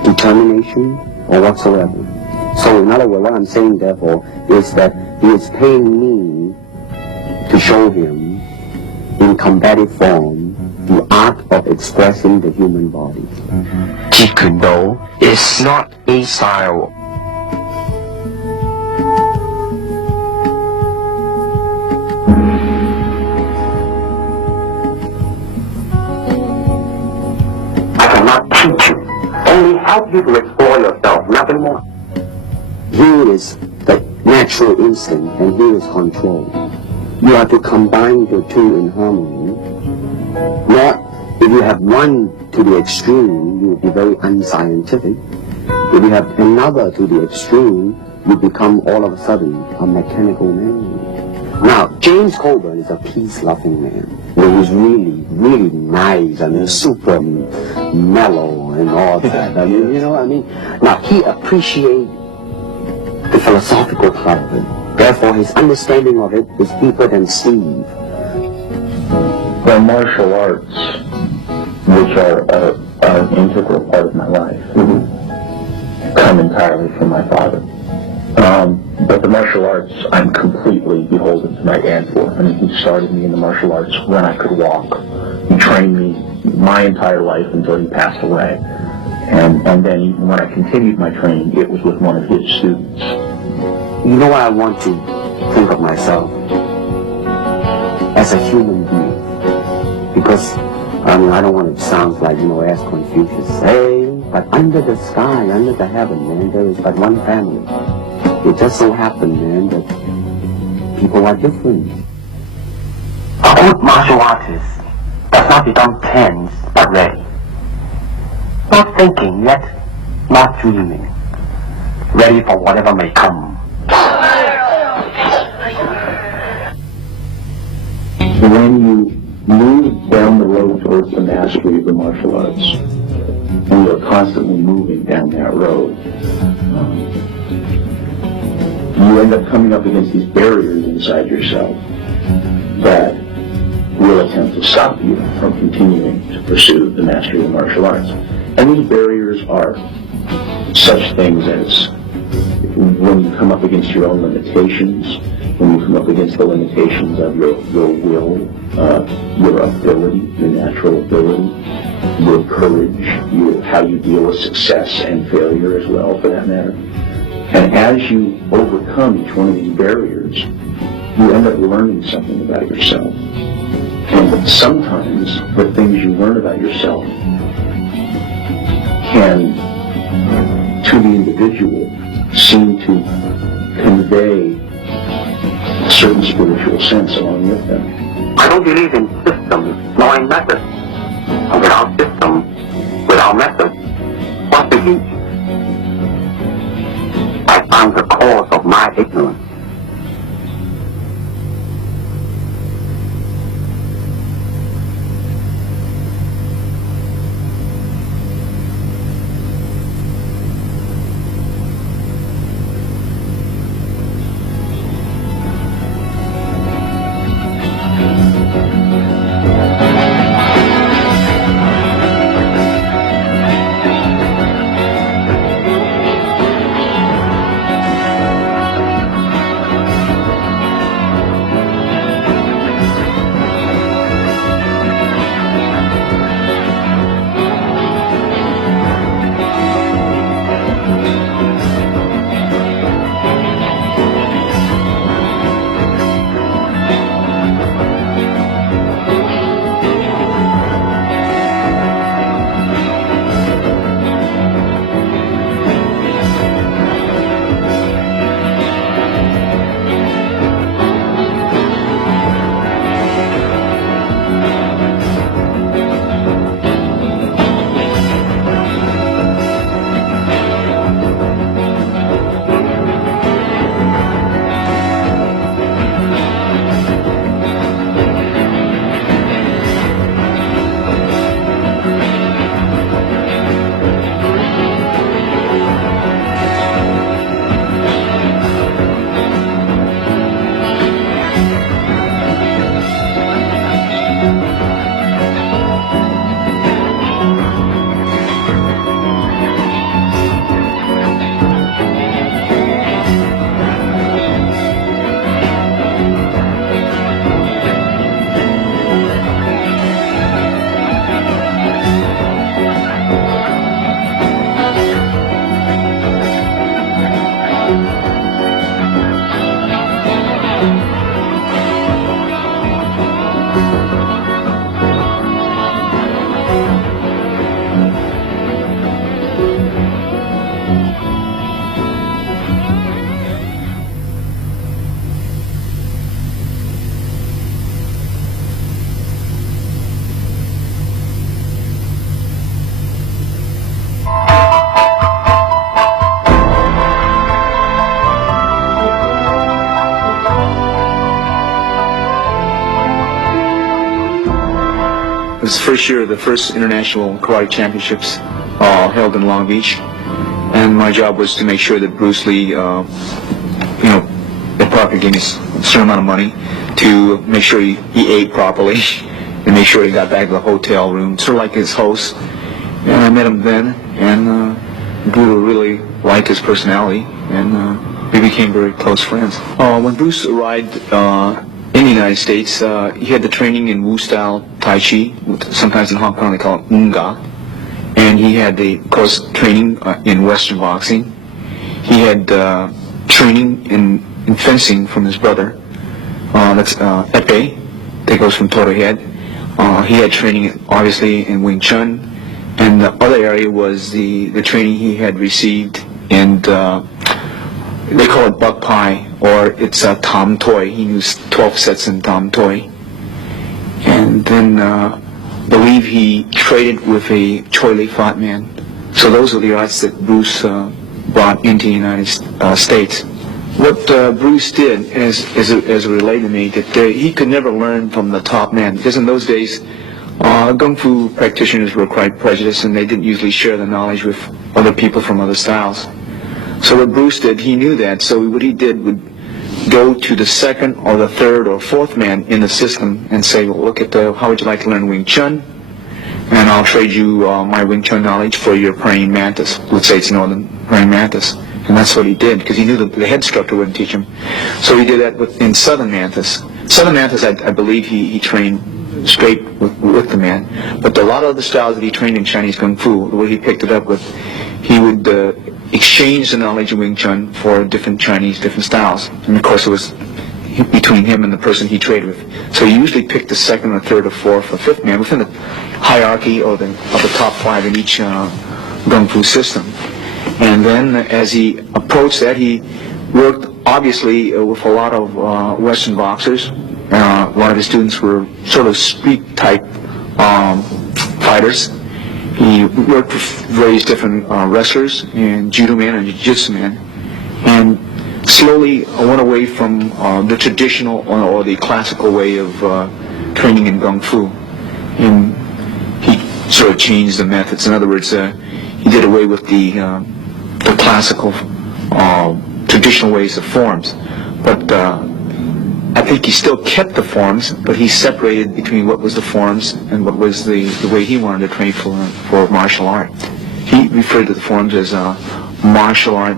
determination, or whatsoever. So in other words, what I'm saying, therefore, is that he is paying me to show him in combative form the art of expressing the human body. Jeet Kune Do is not a style. I cannot teach you, only help you to explore yourself, nothing more. Here is natural instinct, and here is control. You have to combine the two in harmony. Not if you have one to the extreme, you will be very unscientific. If you have another to the extreme, you become all of a sudden a mechanical man. Now, James Coburn is a peace-loving man. He's really, really nice. I mean, super mellow and all that. I mean, you know what I mean? Now, he appreciates the philosophical part of it. Therefore, his understanding of it is deeper than Steve. The martial arts, which are an integral part of my life, come entirely from my father. But the martial arts, I'm completely beholden to my dad for. I mean, he started me in the martial arts when I could walk. He trained me my entire life until he passed away. And then even when I continued my training, it was with one of his students. You know what I want to think of myself? As a human being. Because, I mean, I don't want to sound like, you know, as Confucius. Hey, but under the sky, under the heaven, man, there is but one family. It just so happened, man, that people are different. A good martial artist does not become tense, but ready. Not thinking yet, not dreaming. Ready for whatever may come. When you move down the road towards the mastery of the martial arts, and you're constantly moving down that road, you end up coming up against these barriers inside yourself that will attempt to stop you from continuing to pursue the mastery of the martial arts. And these barriers are such things as when you come up against your own limitations, when you come up against the limitations of your will, your ability, your natural ability, your courage, how you deal with success and failure as well, for that matter. And as you overcome each one of these barriers, you end up learning something about yourself. And sometimes the things you learn about yourself can, to the individual, seem to convey a certain spiritual sense along with them. I don't believe in systems, nor in methods. And without system, without method, what's the use? I found the cause of my ignorance. was the first year of the first international karate championships held in Long Beach, and my job was to make sure that Bruce Lee, that Parker gave me a certain amount of money to make sure he ate properly and make sure he got back to the hotel room, sort of like his host. And I met him then, and grew to really like his personality, and we became very close friends. When Bruce arrived in the United States, he had the training in Wu-style Tai Chi, sometimes in Hong Kong they call it Nga, and he had the, of course, training in Western boxing. He had training in fencing from his brother, that's Epee, that goes from toe to head. He had training, obviously, in Wing Chun, and the other area was the training he had received in, they call it Buk Pai, or it's Tom Toy. He knew 12 sets in Tom Toy. And then, believe he traded with a Choi Li Fat man. So those are the arts that Bruce brought into the United States. What Bruce did, as it related to me, that he could never learn from the top man, because in those days, Kung Fu practitioners were quite prejudiced, and they didn't usually share the knowledge with other people from other styles. So what Bruce did, he knew that, so what he did would go to the second or the third or fourth man in the system and say, well, look at how would you like to learn Wing Chun? And I'll trade you my Wing Chun knowledge for your praying mantis. Let's say it's Northern praying mantis. And that's what he did, because he knew the head instructor wouldn't teach him. So he did that in Southern Mantis. Southern Mantis, I believe he trained straight with the man. But a lot of the styles that he trained in Chinese Kung Fu, the way he picked it up with, he would exchange the knowledge of Wing Chun for different styles. And of course it was between him and the person he traded with. So he usually picked the second or third or fourth or fifth man within the hierarchy of the top five in each Kung Fu system. And then as he approached that, he worked obviously with a lot of Western boxers. A lot of his students were sort of street type fighters. He worked with various different wrestlers, and judo man and jiu-jitsu man, and slowly went away from the traditional or the classical way of training in Kung Fu. And he sort of changed the methods. In other words, he did away with the classical traditional ways of forms. But I think he still kept the forms, but he separated between what was the forms and what was the way he wanted to train for martial art. He referred to the forms as martial art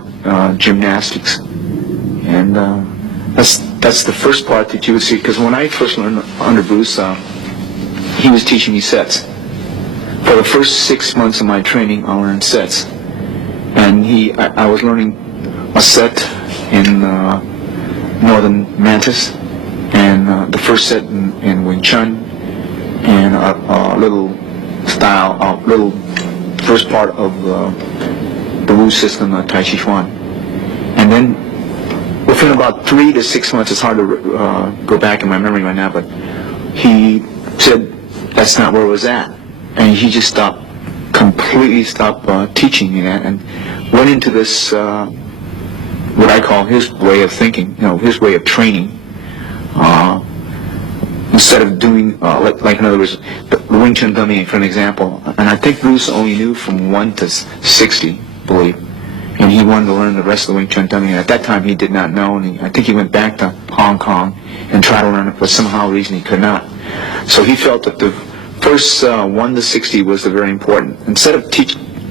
gymnastics. And that's the first part that you would see, because when I first learned under Bruce, he was teaching me sets. For the first 6 months of my training, I learned sets. And I was learning a set in Northern Mantis, and the first set in Wing Chun, and a little first part of the Wu system, Tai Chi Chuan. And then within about 3 to 6 months, it's hard to go back in my memory right now, but he said that's not where it was at. And he just completely stopped teaching me that, and went into this, what I call his way of thinking, his way of training. Instead of doing, like in other words, the Wing Chun dummy, for an example, and I think Bruce only knew from 1 to 60, I believe, and he wanted to learn the rest of the Wing Chun dummy, and at that time he did not know, and I think he went back to Hong Kong and tried to learn it, but somehow reason he could not. So he felt that the first 1 to 60 was the very important. Instead of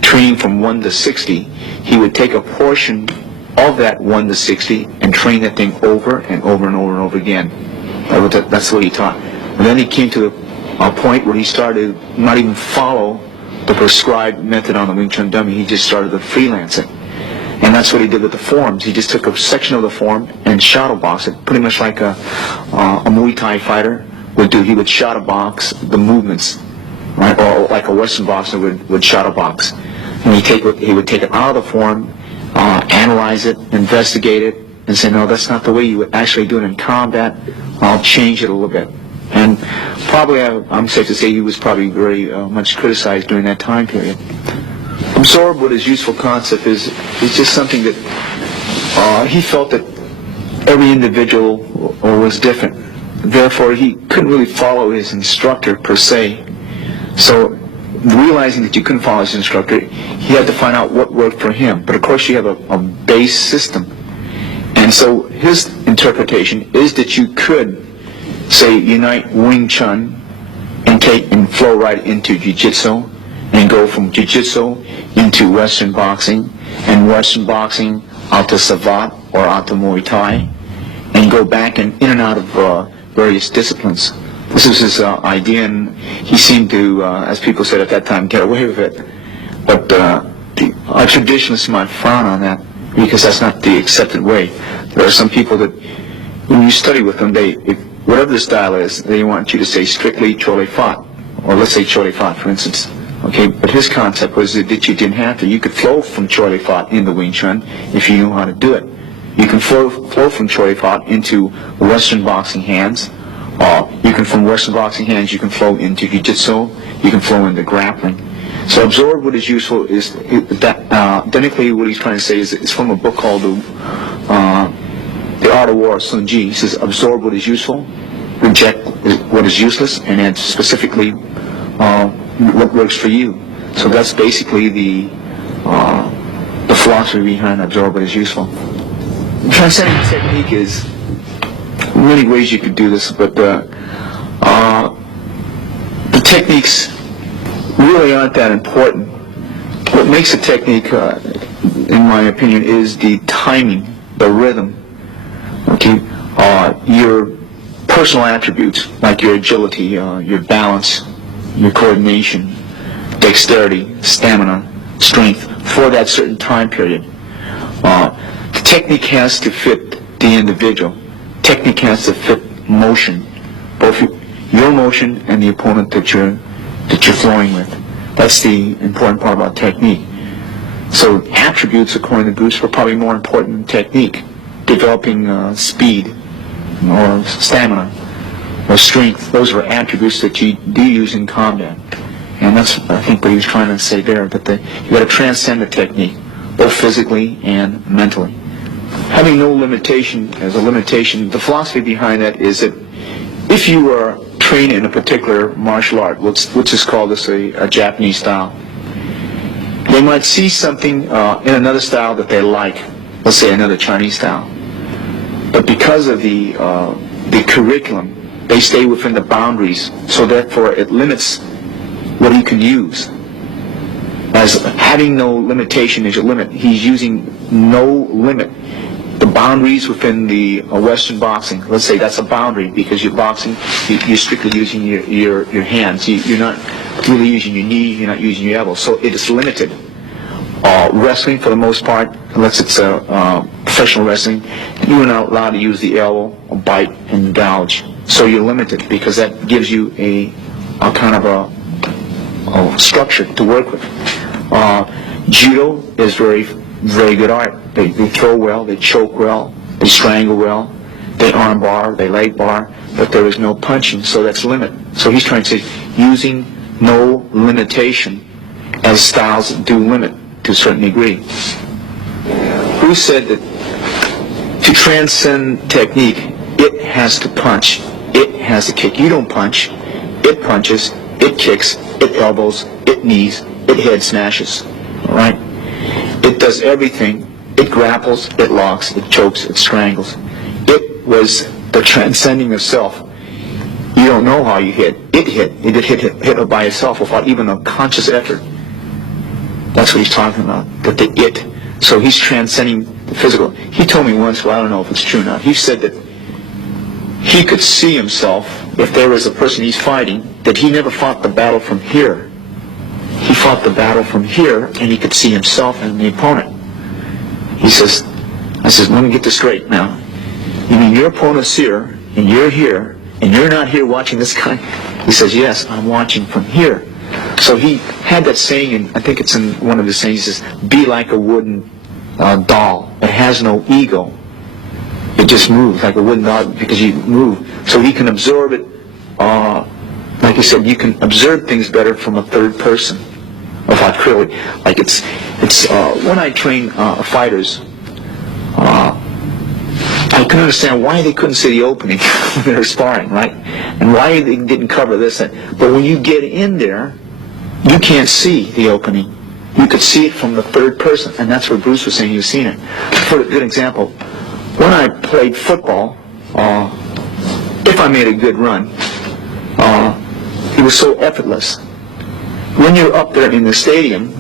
training from 1 to 60, he would take a portion of that 1 to 60 and train that thing over and over and over and over again. That's what he taught. And then he came to a point where he started to not even follow the prescribed method on the Wing Chun dummy. He just started to freelance it. And that's what he did with the forms. He just took a section of the form and shadow box it, pretty much like a Muay Thai fighter would do. He would shadow box the movements, right? Or like a Western boxer would shadow box. And he would take it out of the form, analyze it, investigate it, and say, no, that's not the way you would actually do it in combat. I'll change it a little bit. And probably, I'm safe to say, he was probably very much criticized during that time period. Absorbed with his useful concept is just something that he felt that every individual was different. Therefore, he couldn't really follow his instructor per se. So realizing that you couldn't follow his instructor, he had to find out what worked for him. But of course you have a base system. And so his interpretation is that you could, say, unite Wing Chun and flow right into Jiu-Jitsu, and go from Jiu-Jitsu into Western boxing, and Western boxing out to Savate or out to Muay Thai, and go back in and out of various disciplines. This was his idea, and he seemed to, as people said at that time, get away with it. But our traditionalists might frown on that, because that's not the accepted way. There are some people that, when you study with them, whatever the style is, they want you to say strictly Chole Fat, or let's say Chole Fat, for instance. Okay, but his concept was that you didn't have to. You could flow from Chole Fat into Wing Chun if you knew how to do it. You can flow from Chole Fat into Western boxing hands. From Western boxing hands, you can flow into Jiu-Jitsu. You can flow into grappling. So absorb what is useful is identically what he's trying to say is it's from a book called The Art of War, Sun Ji. He says absorb what is useful, reject what is useless, and add specifically what works for you. So that's basically the philosophy behind absorb what is useful. Transcending technique is many ways you could do this, but the techniques really aren't that important. What makes a technique, in my opinion, is the timing, the rhythm. Okay, your personal attributes like your agility, your balance, your coordination, dexterity, stamina, strength for that certain time period. The technique has to fit the individual. Technique has to fit motion, both your motion and the opponent that you're flowing with. That's the important part about technique. So attributes, according to Bruce, were probably more important than technique. Developing speed or stamina or strength, those were attributes that you do use in combat. And that's, I think, what he was trying to say there, that you got to transcend the technique, both physically and mentally. Having no limitation as a limitation, the philosophy behind that is that if you are trained in a particular martial art, which is called a Japanese style, they might see something in another style that they like, let's say another Chinese style. But because of the curriculum, they stay within the boundaries, so therefore it limits what he can use. As having no limitation is your limit, he's using no limit. The boundaries within the Western boxing, let's say that's a boundary because you're boxing, you're strictly using your hands. You're not really using your knee, you're not using your elbow, so it is limited. Wrestling, for the most part, unless it's professional wrestling, you are not allowed to use the elbow, or bite, and gouge. So you're limited because that gives you a kind of a structure to work with. Judo is very good art. They throw well, they choke well, they strangle well, they arm bar, they leg bar, but there is no punching, so that's limit. So he's trying to say using no limitation as styles do limit to a certain degree. Who said that to transcend technique, it has to punch, it has to kick. You don't punch, it punches, it kicks, it elbows, it knees, it head smashes. All right? It does everything. It grapples, it locks, it chokes, it strangles. It was the transcending of self. You don't know how you hit. It hit by itself without even a conscious effort. That's what he's talking about, that the it. So he's transcending the physical. He told me once, well, I don't know if it's true or not, he said that he could see himself, if there was a person he's fighting, that he never fought the battle from here. He fought the battle from here, and he could see himself and the opponent. He says, let me get this straight now. You mean your opponent's here, and you're here, and you're not here watching this guy? He says, yes, I'm watching from here. So he had that saying, and I think it's in one of his sayings, he says, be like a wooden doll. It has no ego. It just moves like a wooden doll because you move. So he can absorb it. Like I said, you can observe things better from a third person. Without clearly, like it's when I train fighters, I can understand why they couldn't see the opening when they were sparring, right? And why they didn't cover this. But when you get in there, you can't see the opening. You could see it from the third person, and that's what Bruce was saying he was seeing it. For a good example, when I played football, if I made a good run, it was so effortless. When you're up there in the stadium,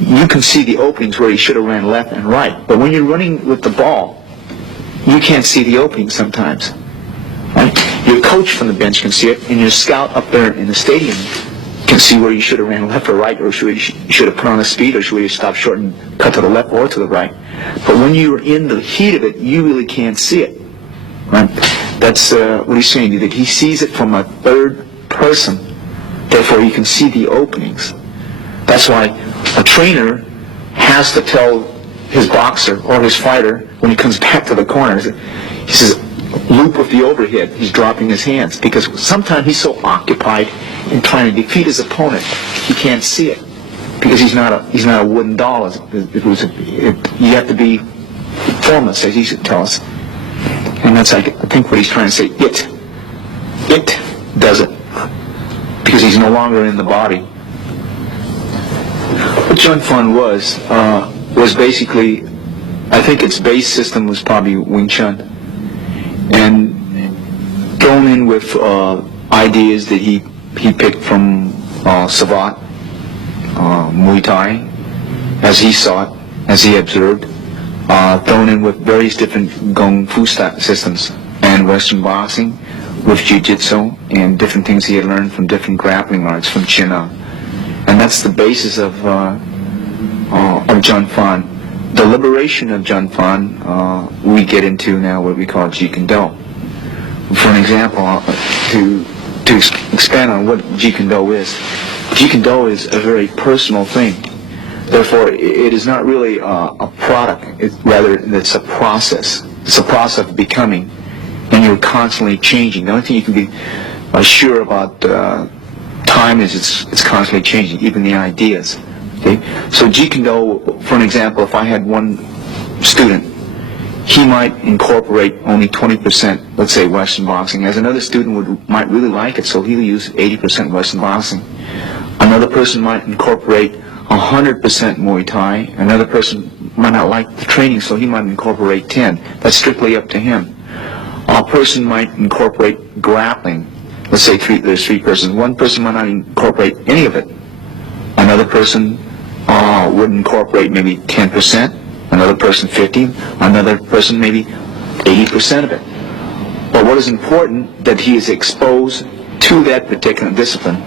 you can see the openings where you should have ran left and right. But when you're running with the ball, you can't see the openings sometimes. Right? Your coach from the bench can see it, and your scout up there in the stadium can see where you should have ran left or right, or you should have put on a speed, or should you stop short and cut to the left or to the right. But when you're in the heat of it, you really can't see it. Right? That's what he's saying, that he sees it from a third person, therefore he can see the openings. That's why a trainer has to tell his boxer or his fighter when he comes back to the corner, he says, loop with the overhead. He's dropping his hands because sometimes he's so occupied in trying to defeat his opponent, he can't see it because he's not a wooden doll. You have to be formless, as he should tell us, and that's I think what he's trying to say. It does it because he's no longer in the body. What Jun Fan was basically, I think its base system was probably Wing Chun, and thrown in with ideas that he picked from Savate, Muay Thai, as he saw it, as he observed, thrown in with various different Kung Fu systems and Western boxing, with Jiu-Jitsu and different things he had learned from different grappling arts from China. And that's the basis of Jun Fan. The liberation of Jun Fan, we get into now what we call Jeet Kune Do. For an example, to expand on what Jeet Kune Do is, Jeet Kune Do is a very personal thing. Therefore, it is not really a product. Rather, it's a process. It's a process of becoming, and you're constantly changing. The only thing you can be sure about time is it's constantly changing, even the ideas. Okay? So Jeet Kune Do, for an example, if I had one student, he might incorporate only 20%, let's say, Western boxing, as another student might really like it, so he'll use 80% Western boxing. Another person might incorporate 100% Muay Thai. Another person might not like the training, so he might incorporate 10. That's strictly up to him. A person might incorporate grappling. Let's say there's three persons. One person might not incorporate any of it. Another person would incorporate maybe 10%. Another person 15%. Another person maybe 80% of it. But what is important, that he is exposed to that particular discipline.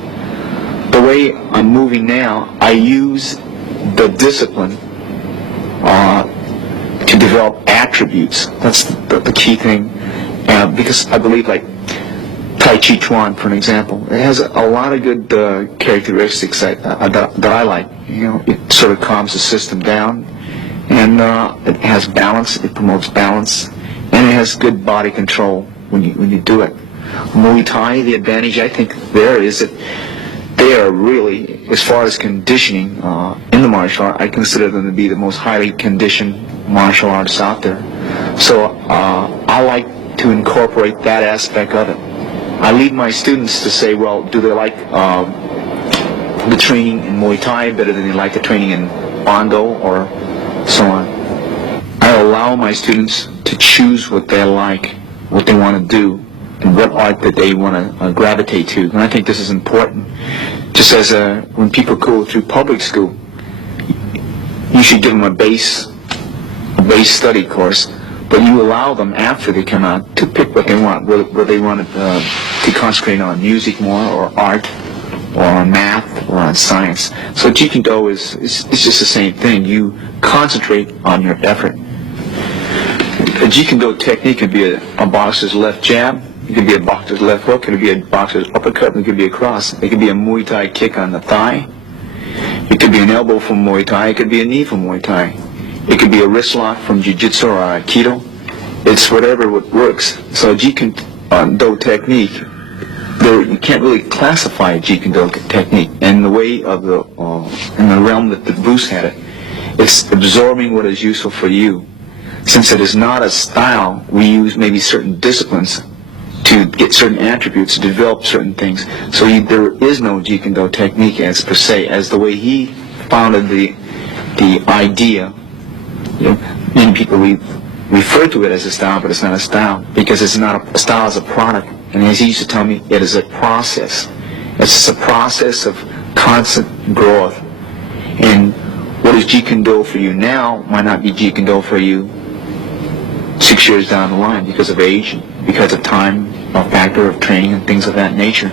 The way I'm moving now, I use the discipline to develop attributes. That's the key thing. Because I believe, like Tai Chi Chuan, for an example, it has a lot of good characteristics that I like. You know, it sort of calms the system down, and it has balance. It promotes balance, and it has good body control when you do it. Muay Thai, the advantage I think there is that they are really, as far as conditioning in the martial art, I consider them to be the most highly conditioned martial arts out there. So I like to incorporate that aspect of it. I lead my students to say, well, do they like the training in Muay Thai better than they like the training in Bondo or so on? I allow my students to choose what they like, what they want to do, and what art that they want to gravitate to. And I think this is important. Just as when people go through public school, you should give them a base study course, but you allow them after they come out to pick what they want, whether they want to concentrate on music more, or art, or on math, or on science. So Jeet Kune Do is just the same thing. You concentrate on your effort. A Jeet Kune Do technique could be a boxer's left jab, it could be a boxer's left hook, it could be a boxer's uppercut, and it could be a cross. It could be a Muay Thai kick on the thigh. It could be an elbow from Muay Thai. It could be a knee from Muay Thai. It could be a wrist lock from Jiu-Jitsu or Aikido. It's whatever works. So Jeet Kune Do technique, you can't really classify a Jeet Kune Do technique. And the way of in the realm that Bruce had it, it's absorbing what is useful for you. Since it is not a style, we use maybe certain disciplines to get certain attributes, to develop certain things. So there is no Jeet Kune Do technique as per se, as the way he founded the idea. Many people refer to it as a style, but it's not a style, because it's not a style as a product. And as he used to tell me, it is a process. It's a process of constant growth. And what is Jeet Kune Do for you now might not be Jeet Kune Do for you 6 years down the line, because of age, because of time, a factor of training and things of that nature.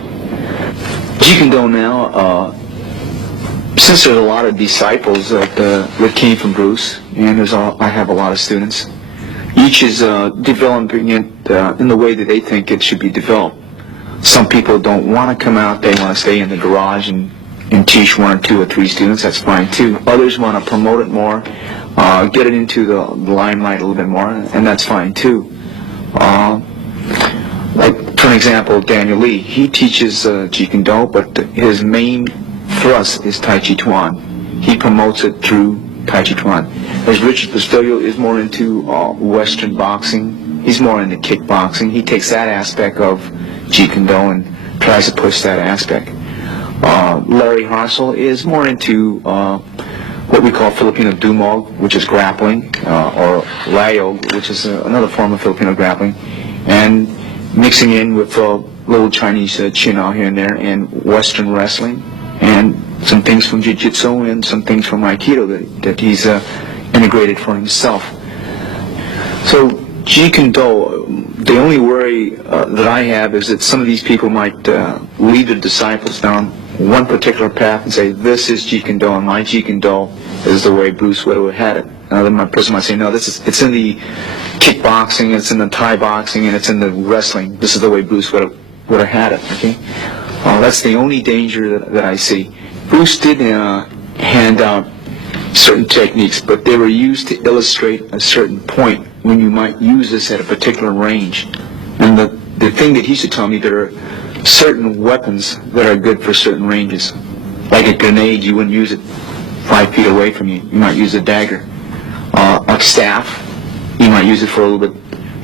Jeet Kune Do now, since there's a lot of disciples that came from Bruce, and I have a lot of students, each is developing it in the way that they think it should be developed. Some people don't want to come out, they want to stay in the garage and teach 1 or 2 or 3 students, that's fine too. Others want to promote it more, get it into the limelight a little bit more, and that's fine too. Like, for example, Daniel Lee, he teaches Jeet Kune Do, but his main thrust is Tai Chi Chuan. He promotes it through Tai Chi Chuan. As Richard Pistilio is more into Western boxing, he's more into kickboxing. He takes that aspect of Jeet Kune Do and tries to push that aspect. Larry Harsel is more into what we call Filipino Dumog, which is grappling, or Layo, which is another form of Filipino grappling, and mixing in with a little Chinese Chin-Ao here and there, and Western wrestling, and some things from Jiu-Jitsu and some things from Aikido that he's integrated for himself. So Jeet Kune Do, the only worry that I have is that some of these people might lead their disciples down one particular path and say, this is Jeet Kune Do, and my Jeet Kune Do is the way Bruce Widow had it. Then my person might say, no, it's in the kickboxing, it's in the Thai boxing, and it's in the wrestling. This is the way Bruce Widow had it. Okay, that's the only danger that I see. Bruce did hand out certain techniques, but they were used to illustrate a certain point when you might use this at a particular range. And the thing that he used to tell me, there are certain weapons that are good for certain ranges. Like a grenade, you wouldn't use it 5 feet away from you. You might use a dagger. A staff, you might use it for a little bit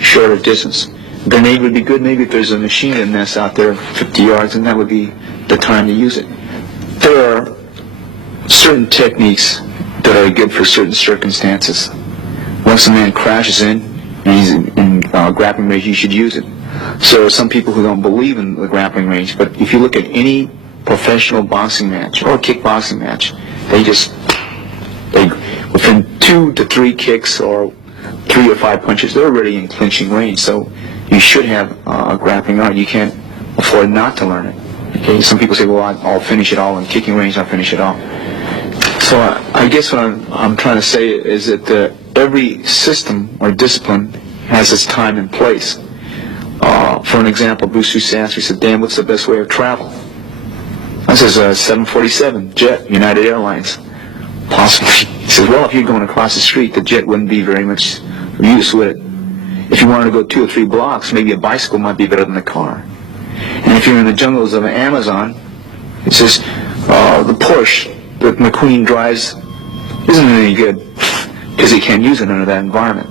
shorter distance. A grenade would be good maybe if there's a machine gun nest out there 50 yards, and that would be the time to use it. There are certain techniques that are good for certain circumstances. Once a man crashes in and he's in grappling range, you should use it. So there are some people who don't believe in the grappling range, but if you look at any professional boxing match or kickboxing match, they within 2 to 3 kicks or 3 or 5 punches, they're already in clinching range. So you should have a grappling art. You can't afford not to learn it. Okay, some people say, well, I'll finish it all in kicking range. I'll finish it all. So I guess what I'm trying to say is that every system or discipline has its time and place. For an example, Bruce used to ask me, he said, Dan, what's the best way of travel? I says, 747, jet, United Airlines. Possibly. He says, well, if you're going across the street, the jet wouldn't be very much use with it. If you wanted to go 2 or 3 blocks, maybe a bicycle might be better than a car. And if you're in the jungles of Amazon, it says, the Porsche that McQueen drives isn't any good because he can't use it under that environment.